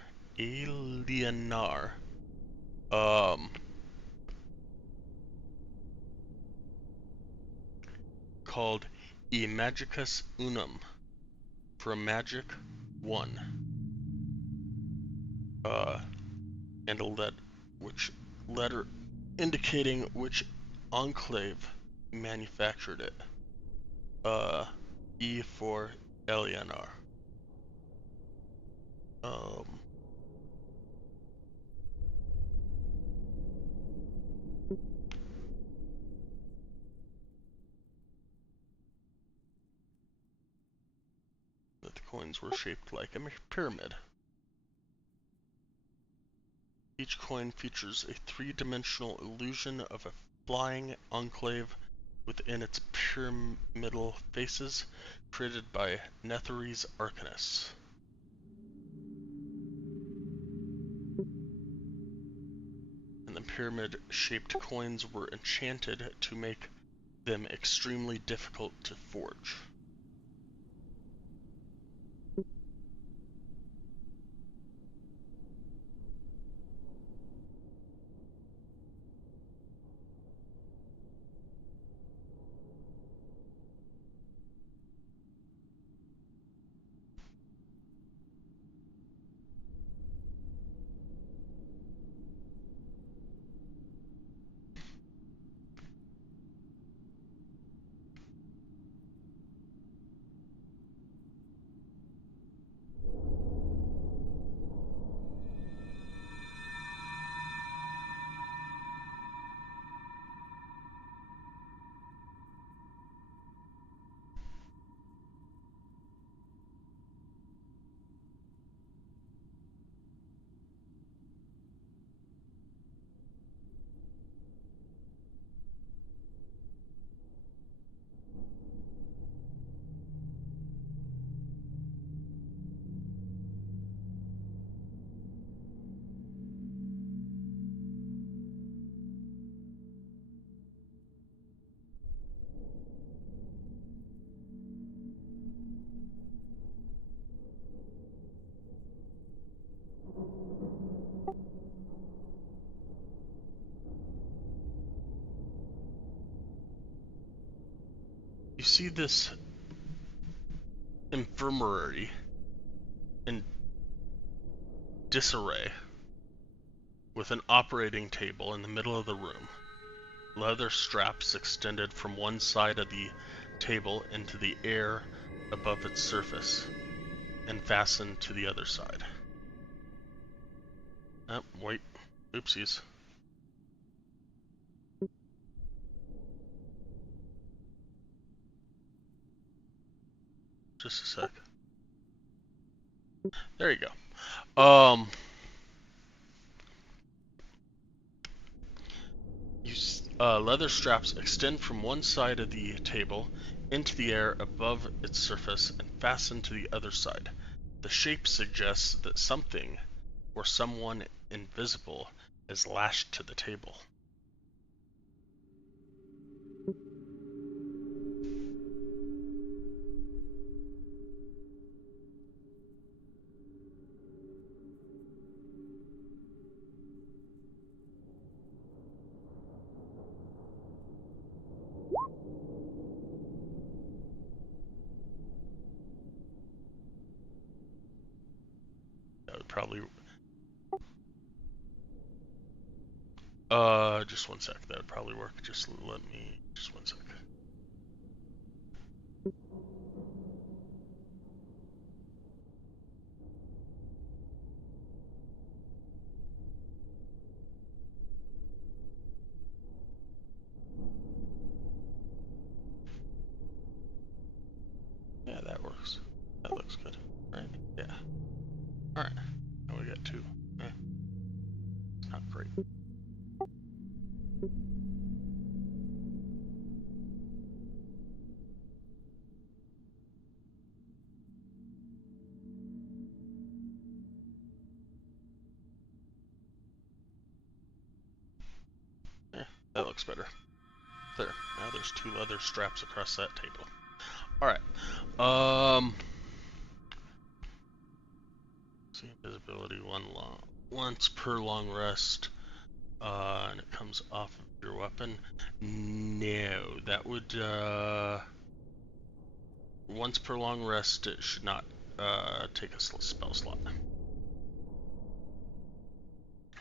called E Magicus Unum, for magic one, and a letter indicating which enclave manufactured it. E for Eleanor. That the coins were shaped like a pyramid. Each coin features a three-dimensional illusion of a flying enclave within its pyramidal faces, created by Netherese Arcanus. And the pyramid-shaped coins were enchanted to make them extremely difficult to forge. You see this infirmary in disarray, with an operating table in the middle of the room. Leather straps extended from one side of the table into the air above its surface, and fastened to the other side. Oh, wait. Oopsies. Just a sec. There you go. Leather straps extend from one side of the table into the air above its surface and fasten to the other side. The shape suggests that something or someone invisible is lashed to the table. That would probably... just one sec. That would probably work. Just one sec. Yeah, that works. That looks good, right? Yeah. Alright. Now we got two. Not great. looks better. There. Now there's 2 leather straps across that table. Alright. See, invisibility once per long rest. And it comes off of your weapon. No, that would, once per long rest, it should not, take a spell slot.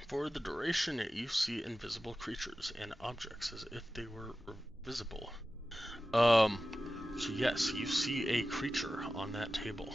For the duration, you see invisible creatures and objects as if they were visible. So yes, you see a creature on that table.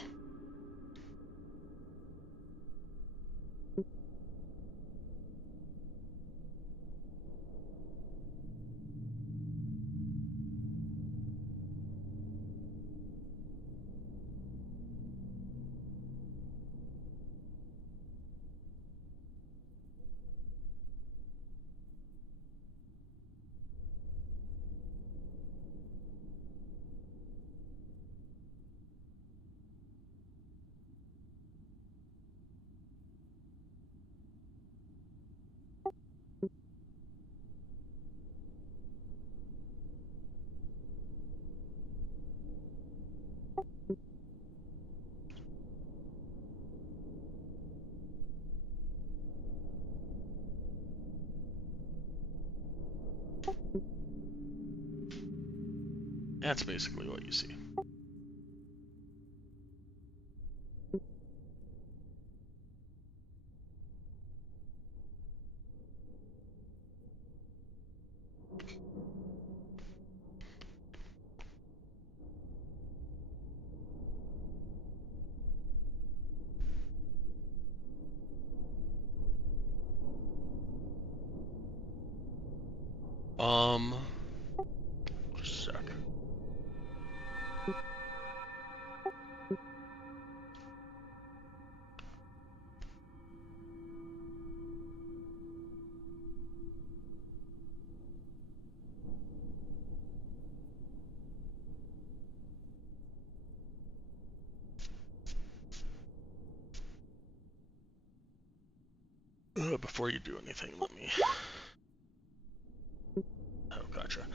That's basically what you see. Just a sec. Before you do anything, let me... Oh, gotcha.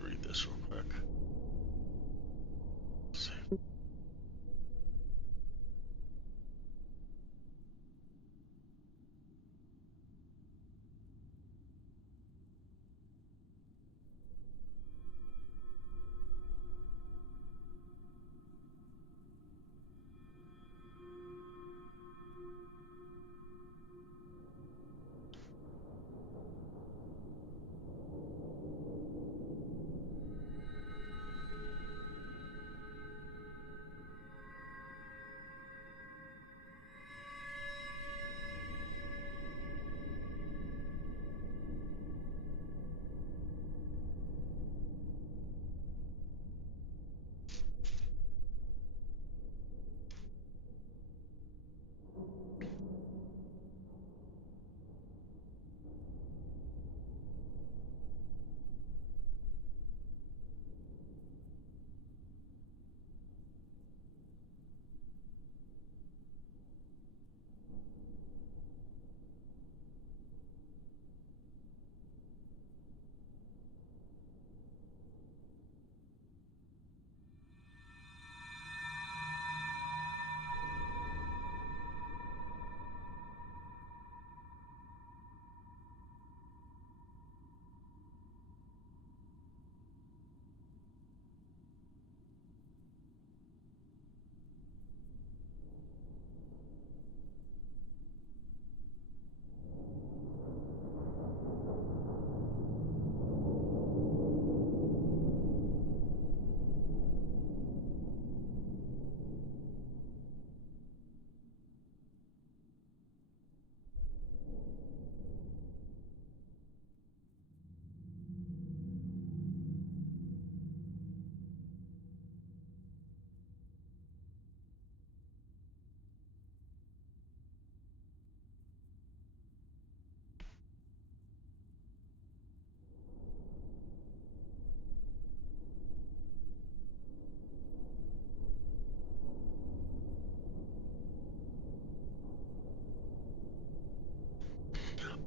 Read this real quick. Let's see.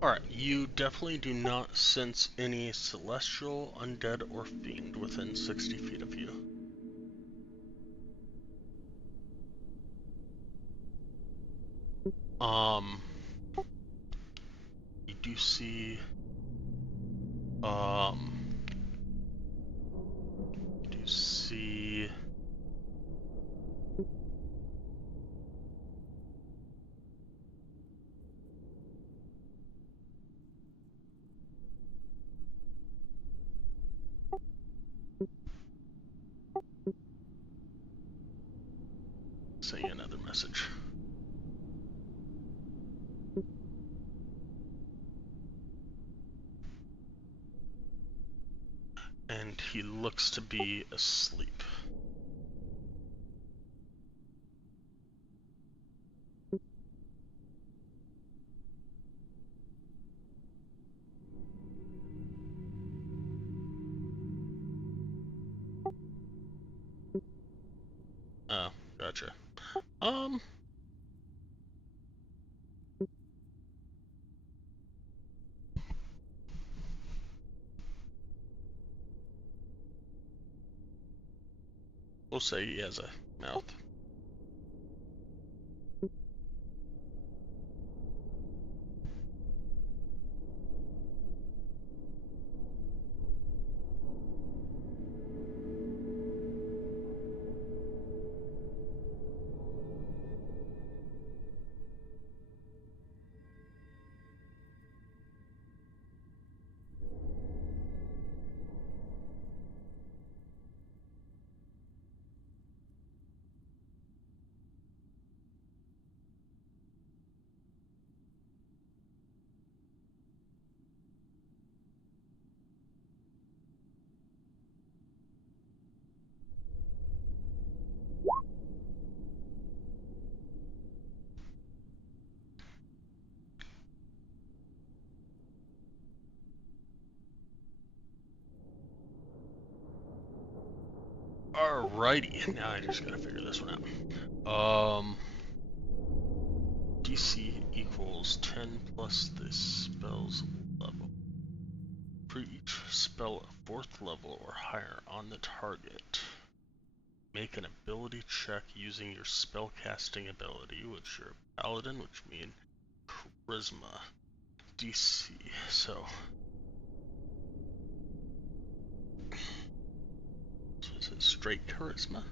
Alright, you definitely do not sense any celestial, undead, or fiend within 60 feet of you. Um, you do see, you do see say another message. And he looks to be asleep. Oh, gotcha. We'll say he has a mouth. Alrighty, now I just gotta figure this one out. DC equals 10 plus the spell's level. For each spell at 4th level or higher on the target, make an ability check using your spellcasting ability, which you're a paladin, which means charisma. DC, so is it straight charisma?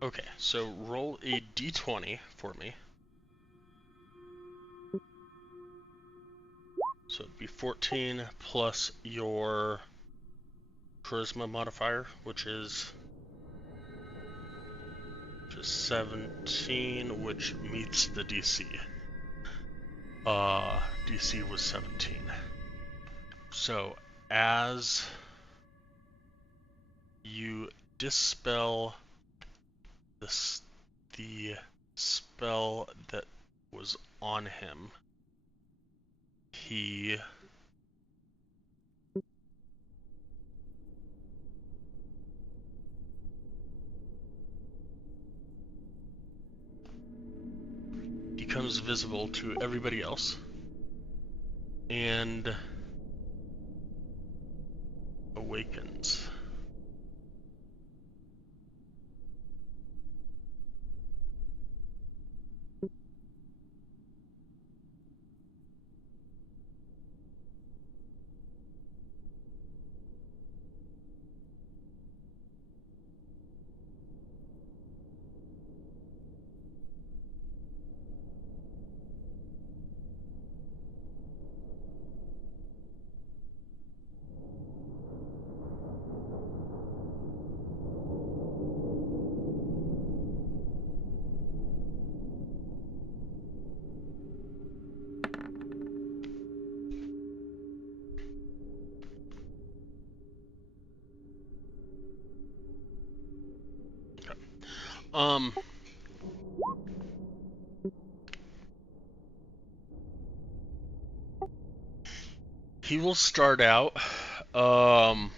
Okay, so roll a d20 for me. So it'd be 14 plus your charisma modifier, which is 17, which meets the DC. DC was 17. So as you dispel the spell that was on him, he becomes visible to everybody else and awakens. He will start out, um,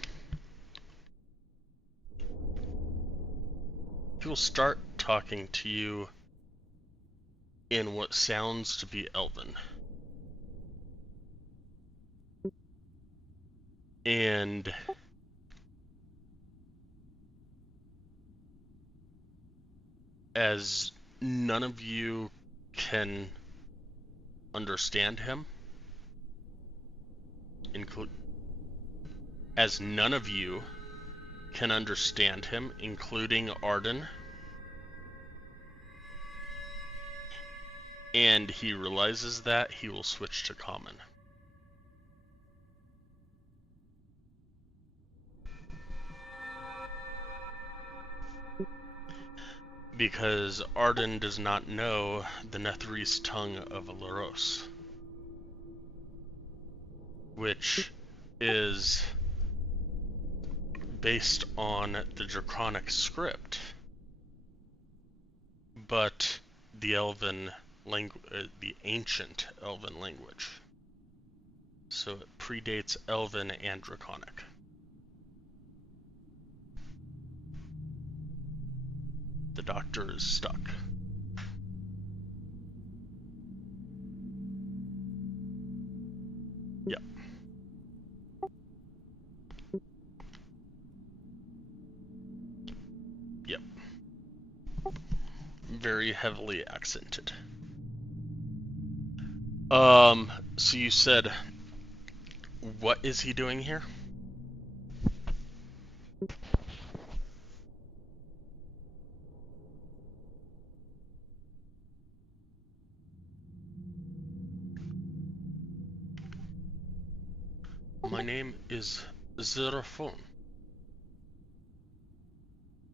he will start talking to you in what sounds to be Elven. And as none of you can understand him, including Arden, and he realizes that, he will switch to common. Because Arden does not know the Netherese tongue of Laros, which is based on the Draconic script, but the the ancient Elven language. So it predates Elven and Draconic. The doctor is stuck. Yep. Yep. Very heavily accented. So you said, what is he doing here? My name is Xerophone.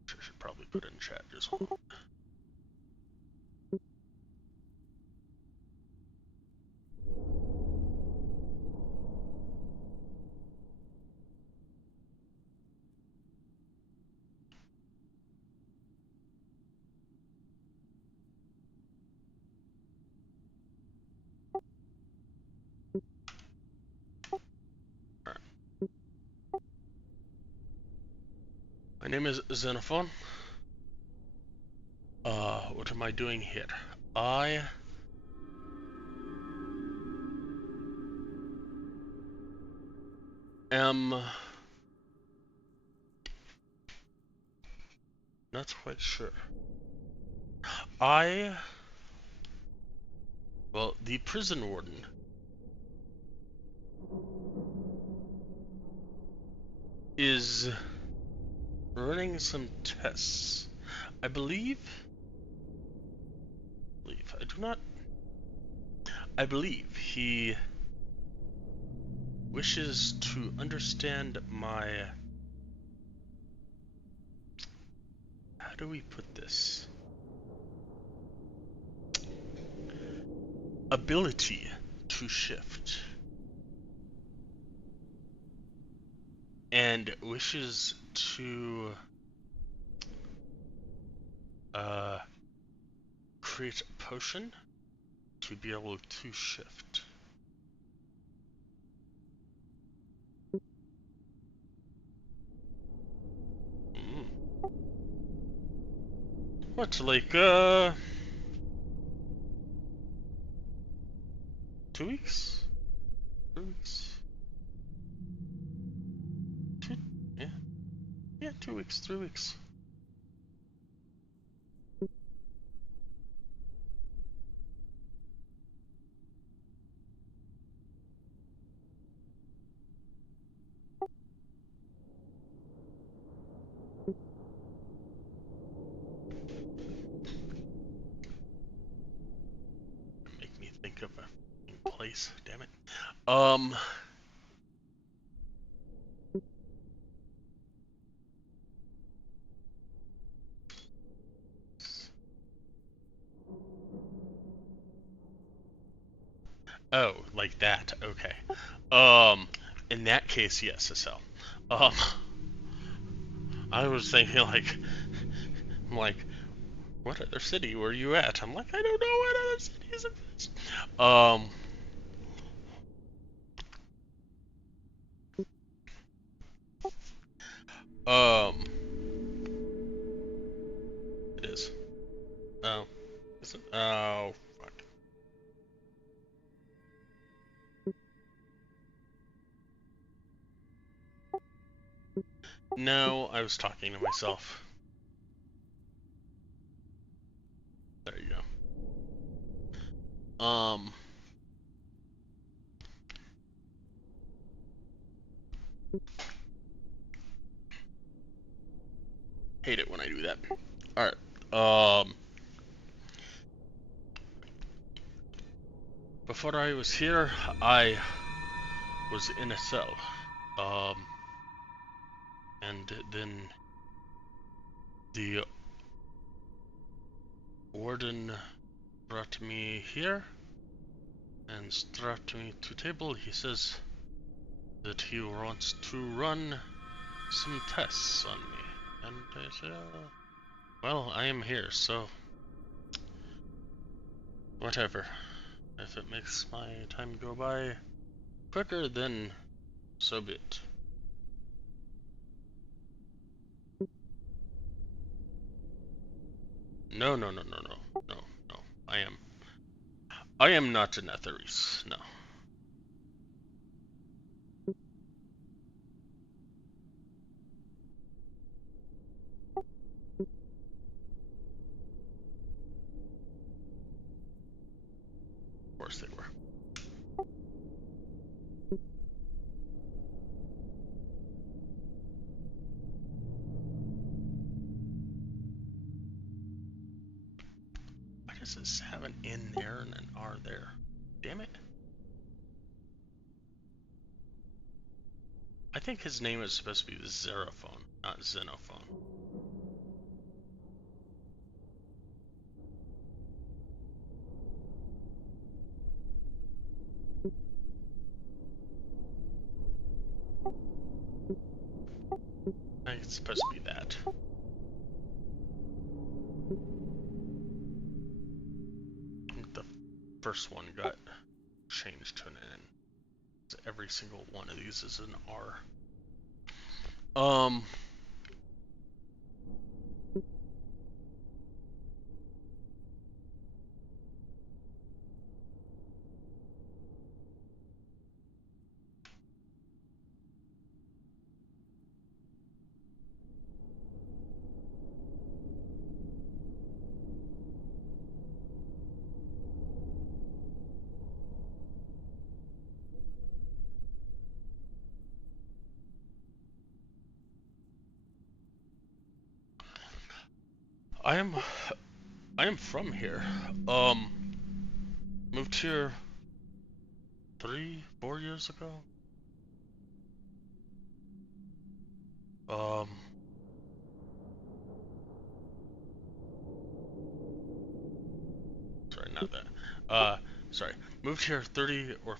I should probably put it in chat as well. My name is Xenophon. What am I doing here? I am not quite sure. Well, the prison warden is running some tests. I believe he wishes to understand my, how do we put this? Ability to shift. And wishes to create a potion to be able to shift. What, like, 2 weeks? 3 weeks? Yeah, 2 weeks, 3 weeks. Make me think of a place, damn it. Oh, like that, okay. In that case, yes, SL. I was thinking like, What other city were you at? I'm like, I don't know what other cities exist. Um, it is. Oh, is it? Oh, fuck. No, I was talking to myself. There you go. Hate it when I do that. Alright, before I was here, I was in a cell. And then the warden brought me here and strapped me to table. He says that he wants to run some tests on me. And I said, well, I am here, so whatever. If it makes my time go by quicker, then so be it. No, no, no, no, no, no, no. I am not an Ythryn, no. Of course they were. Why does this have an N there and an R there? Damn it. I think his name is supposed to be Xerophone, not Xenophone. I think it's supposed to be that. I think the first one got changed to an N. So every single one of these is an R. I am from here. Moved here 3-4 years ago. Sorry, not that. Sorry. Moved here 30 or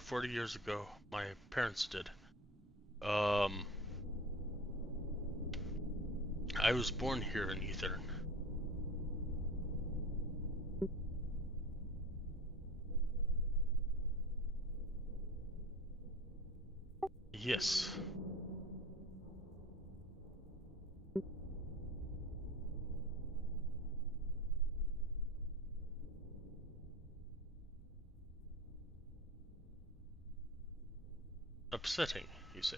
40 years ago. My parents did. I was born here in Ythryn. Yes. Upsetting, you say?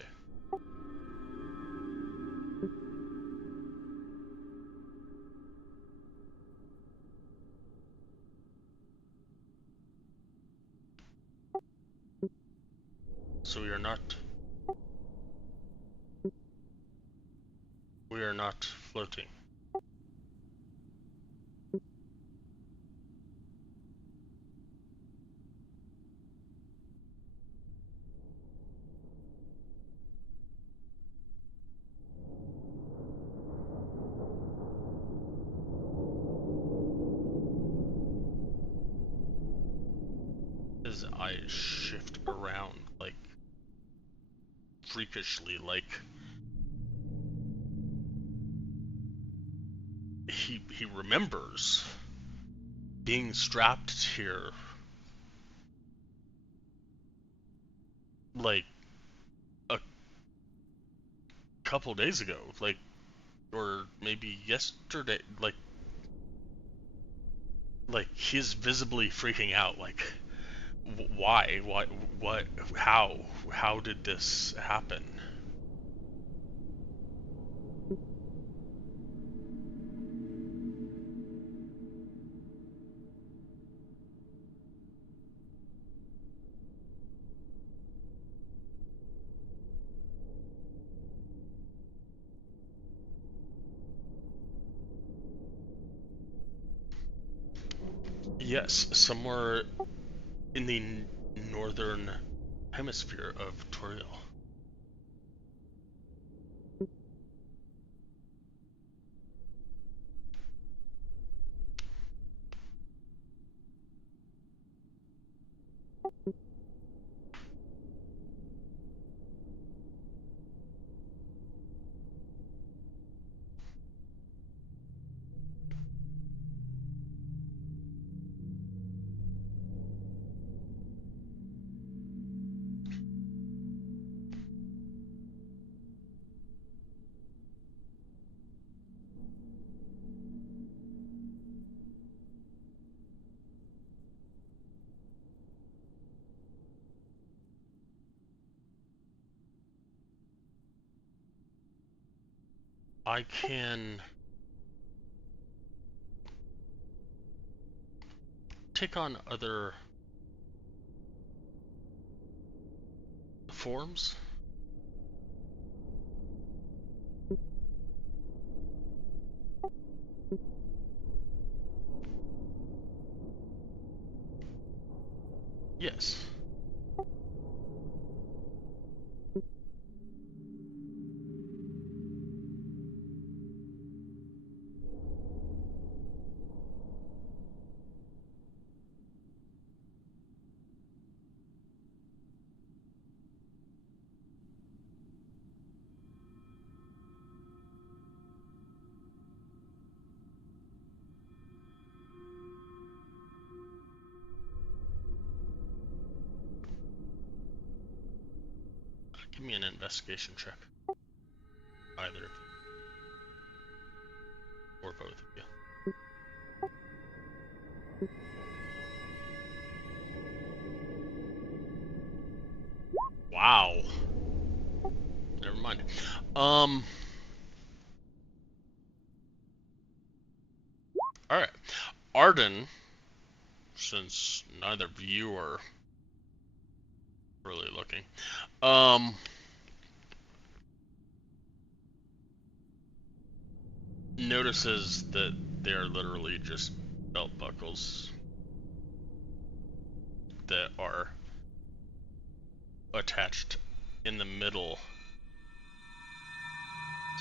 So we are not floating. His eyes shift around like freakishly, like he remembers being strapped here like a couple days ago, like, or maybe yesterday, like he's visibly freaking out, like why, what, how did this happen? Yes, somewhere in the northern hemisphere of Toriel. I can take on other forms. Yes. Give me an investigation check. Either of you. Or both of you. Wow. Never mind. Alright. Arden, since neither of you are really looking, notices that they're literally just belt buckles that are attached in the middle.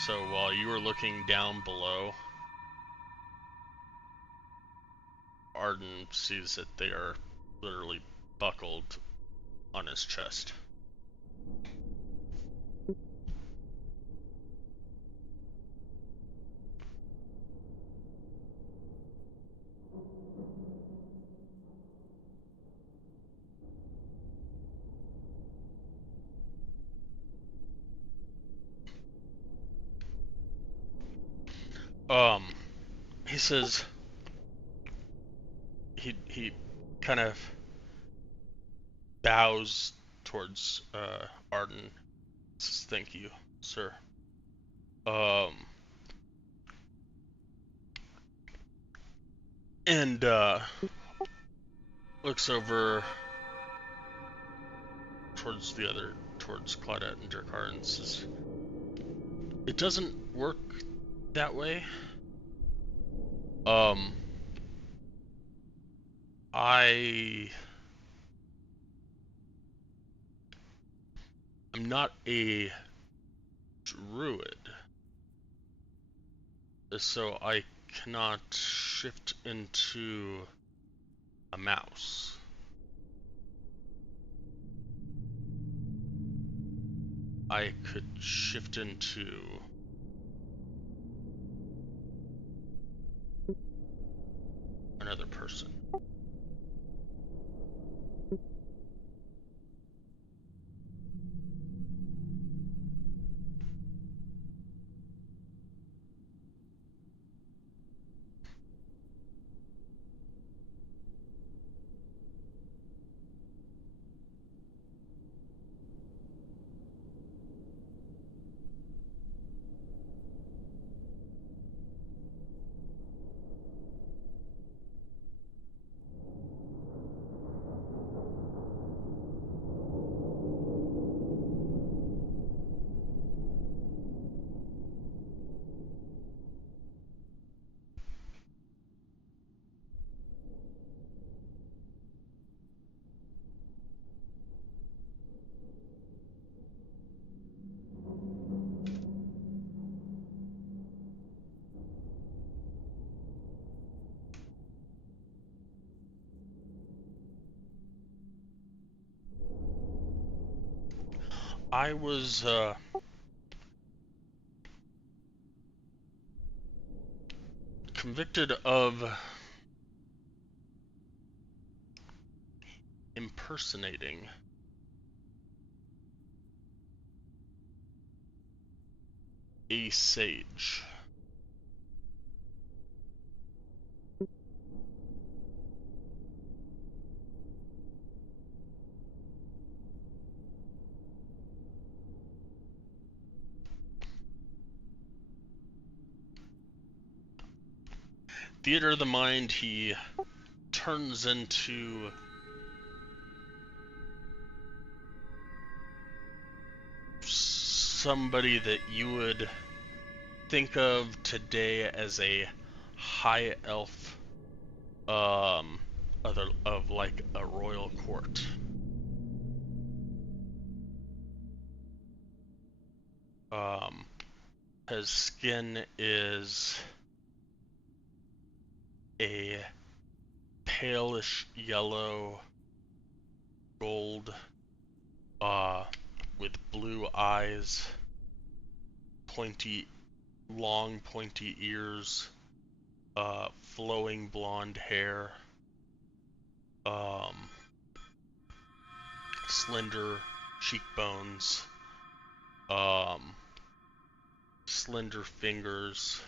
So while you were looking down below, Arden sees that they are literally buckled on his chest. He says he kind of bows towards Arden. Says, "Thank you, sir." And looks over towards Claudette and Dirkar and says, "It doesn't work that way. I'm not a druid, so I cannot shift into a mouse. I could shift into another person. I was convicted of impersonating a sage. Theater of the mind, he turns into somebody that you would think of today as a high elf of like a royal court. His skin is a palish yellow gold with blue eyes, long pointy ears, flowing blonde hair, slender cheekbones, slender fingers,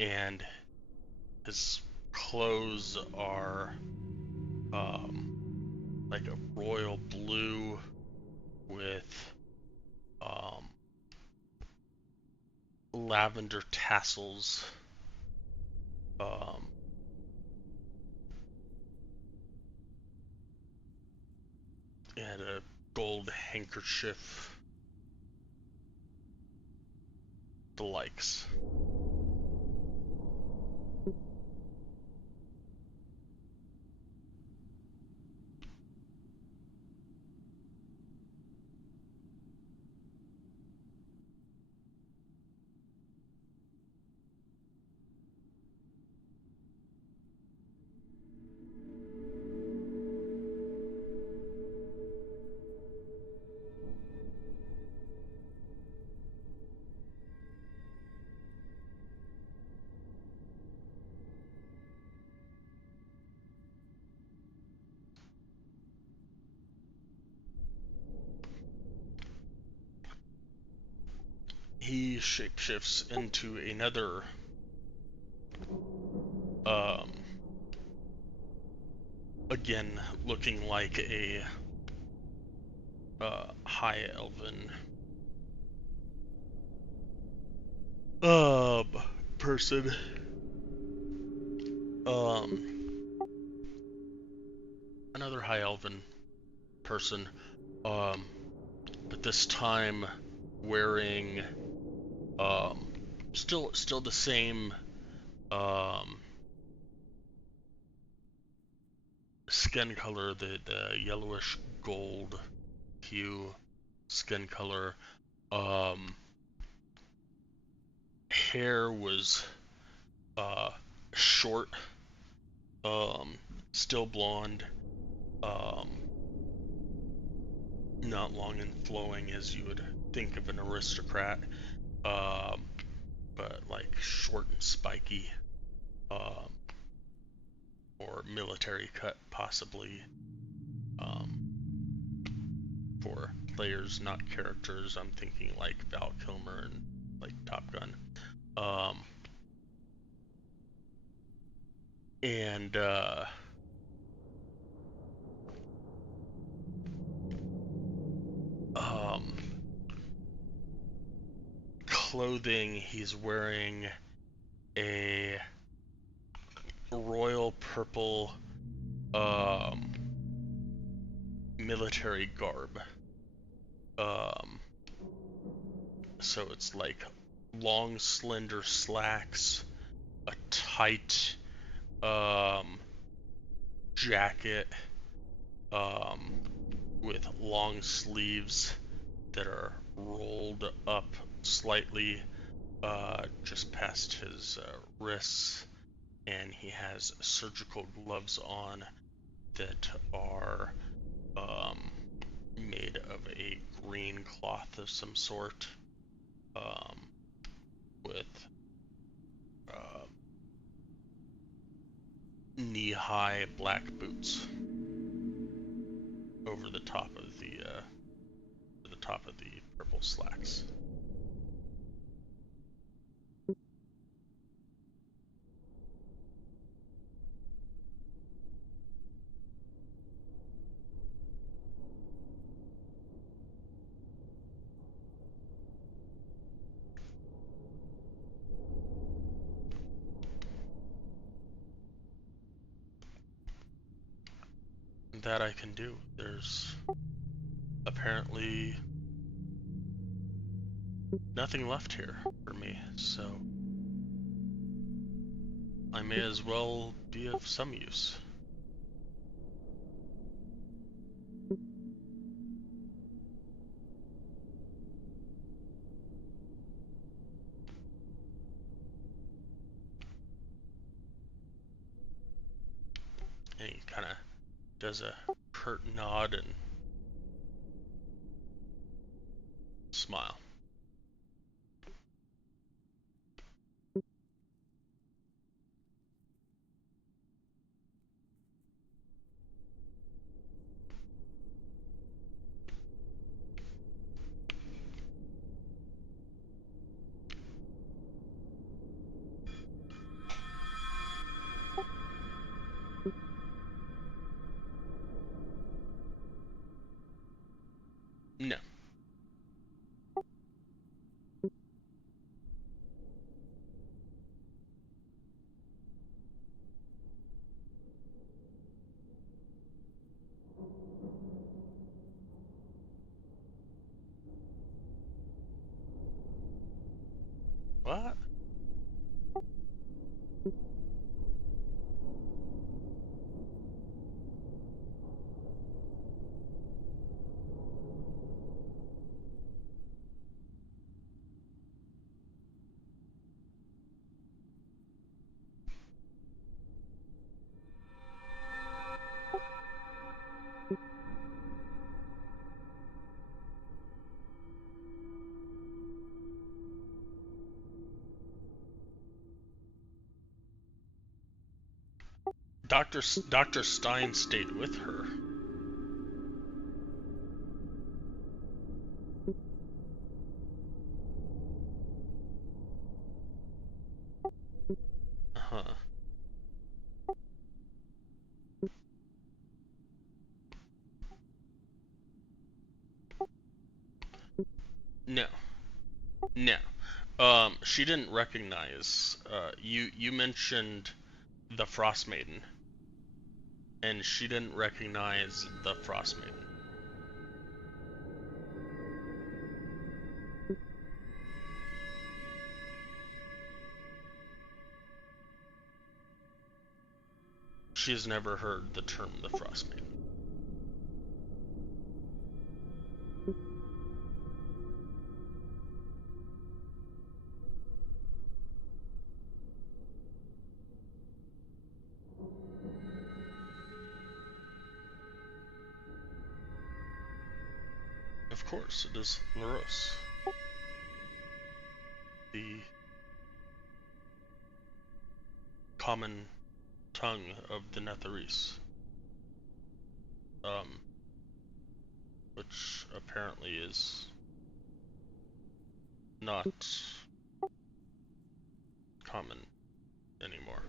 and his clothes are like a royal blue with lavender tassels, and a gold handkerchief, the likes. He shapeshifts into another again looking like a high elven person. Another high elven person, but this time wearing still the same skin color, the yellowish gold hue skin color. Hair was short, still blonde, not long and flowing as you would think of an aristocrat, but like short and spiky. um, or military cut possibly, for players, not characters. I'm thinking like Val Kilmer and like Top Gun. Um, and clothing, he's wearing a royal purple military garb. Um, so it's like long, slender slacks, a tight jacket with long sleeves that are rolled up slightly just past his wrists, and he has surgical gloves on that are made of a green cloth of some sort, with uh, knee-high black boots over the top of the purple slacks. That I can do. There's apparently nothing left here for me, so I may as well be of some use. And he kind of does a curt nod and smile. No. What? Dr. Stein stayed with her. Uh-huh. No. No. She didn't recognize, you mentioned the Frost Maiden, and she didn't recognize the Frost Maiden. She has never heard the term the Frost Maiden. Of course, it is Laros. The common tongue of the Netherese. Which apparently is not common anymore.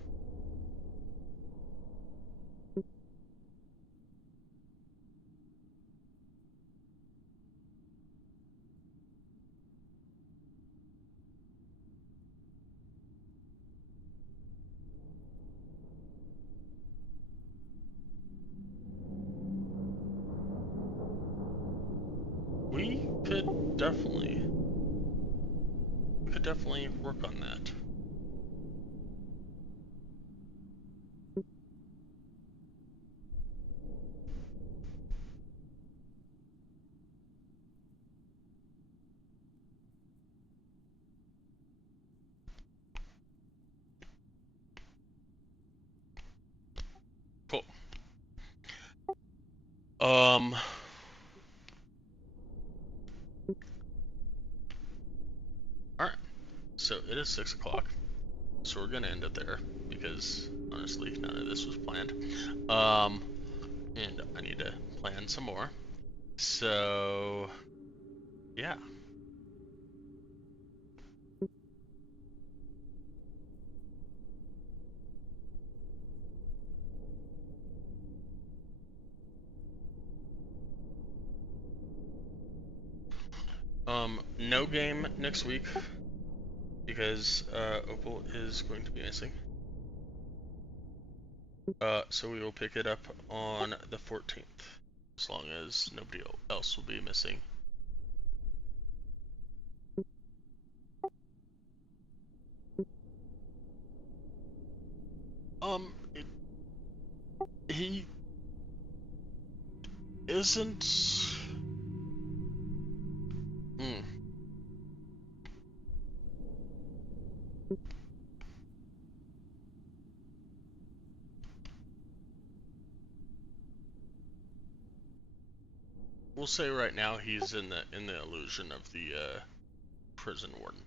We could definitely work on that. Cool. Alright, so it is 6 o'clock, so we're gonna end it there, because honestly, none of this was planned. And I need to plan some more. So, yeah. No game next week, because Opal is going to be missing. So we will pick it up on the 14th, as long as nobody else will be missing. He isn't. We'll say right now he's in the illusion of the prison warden.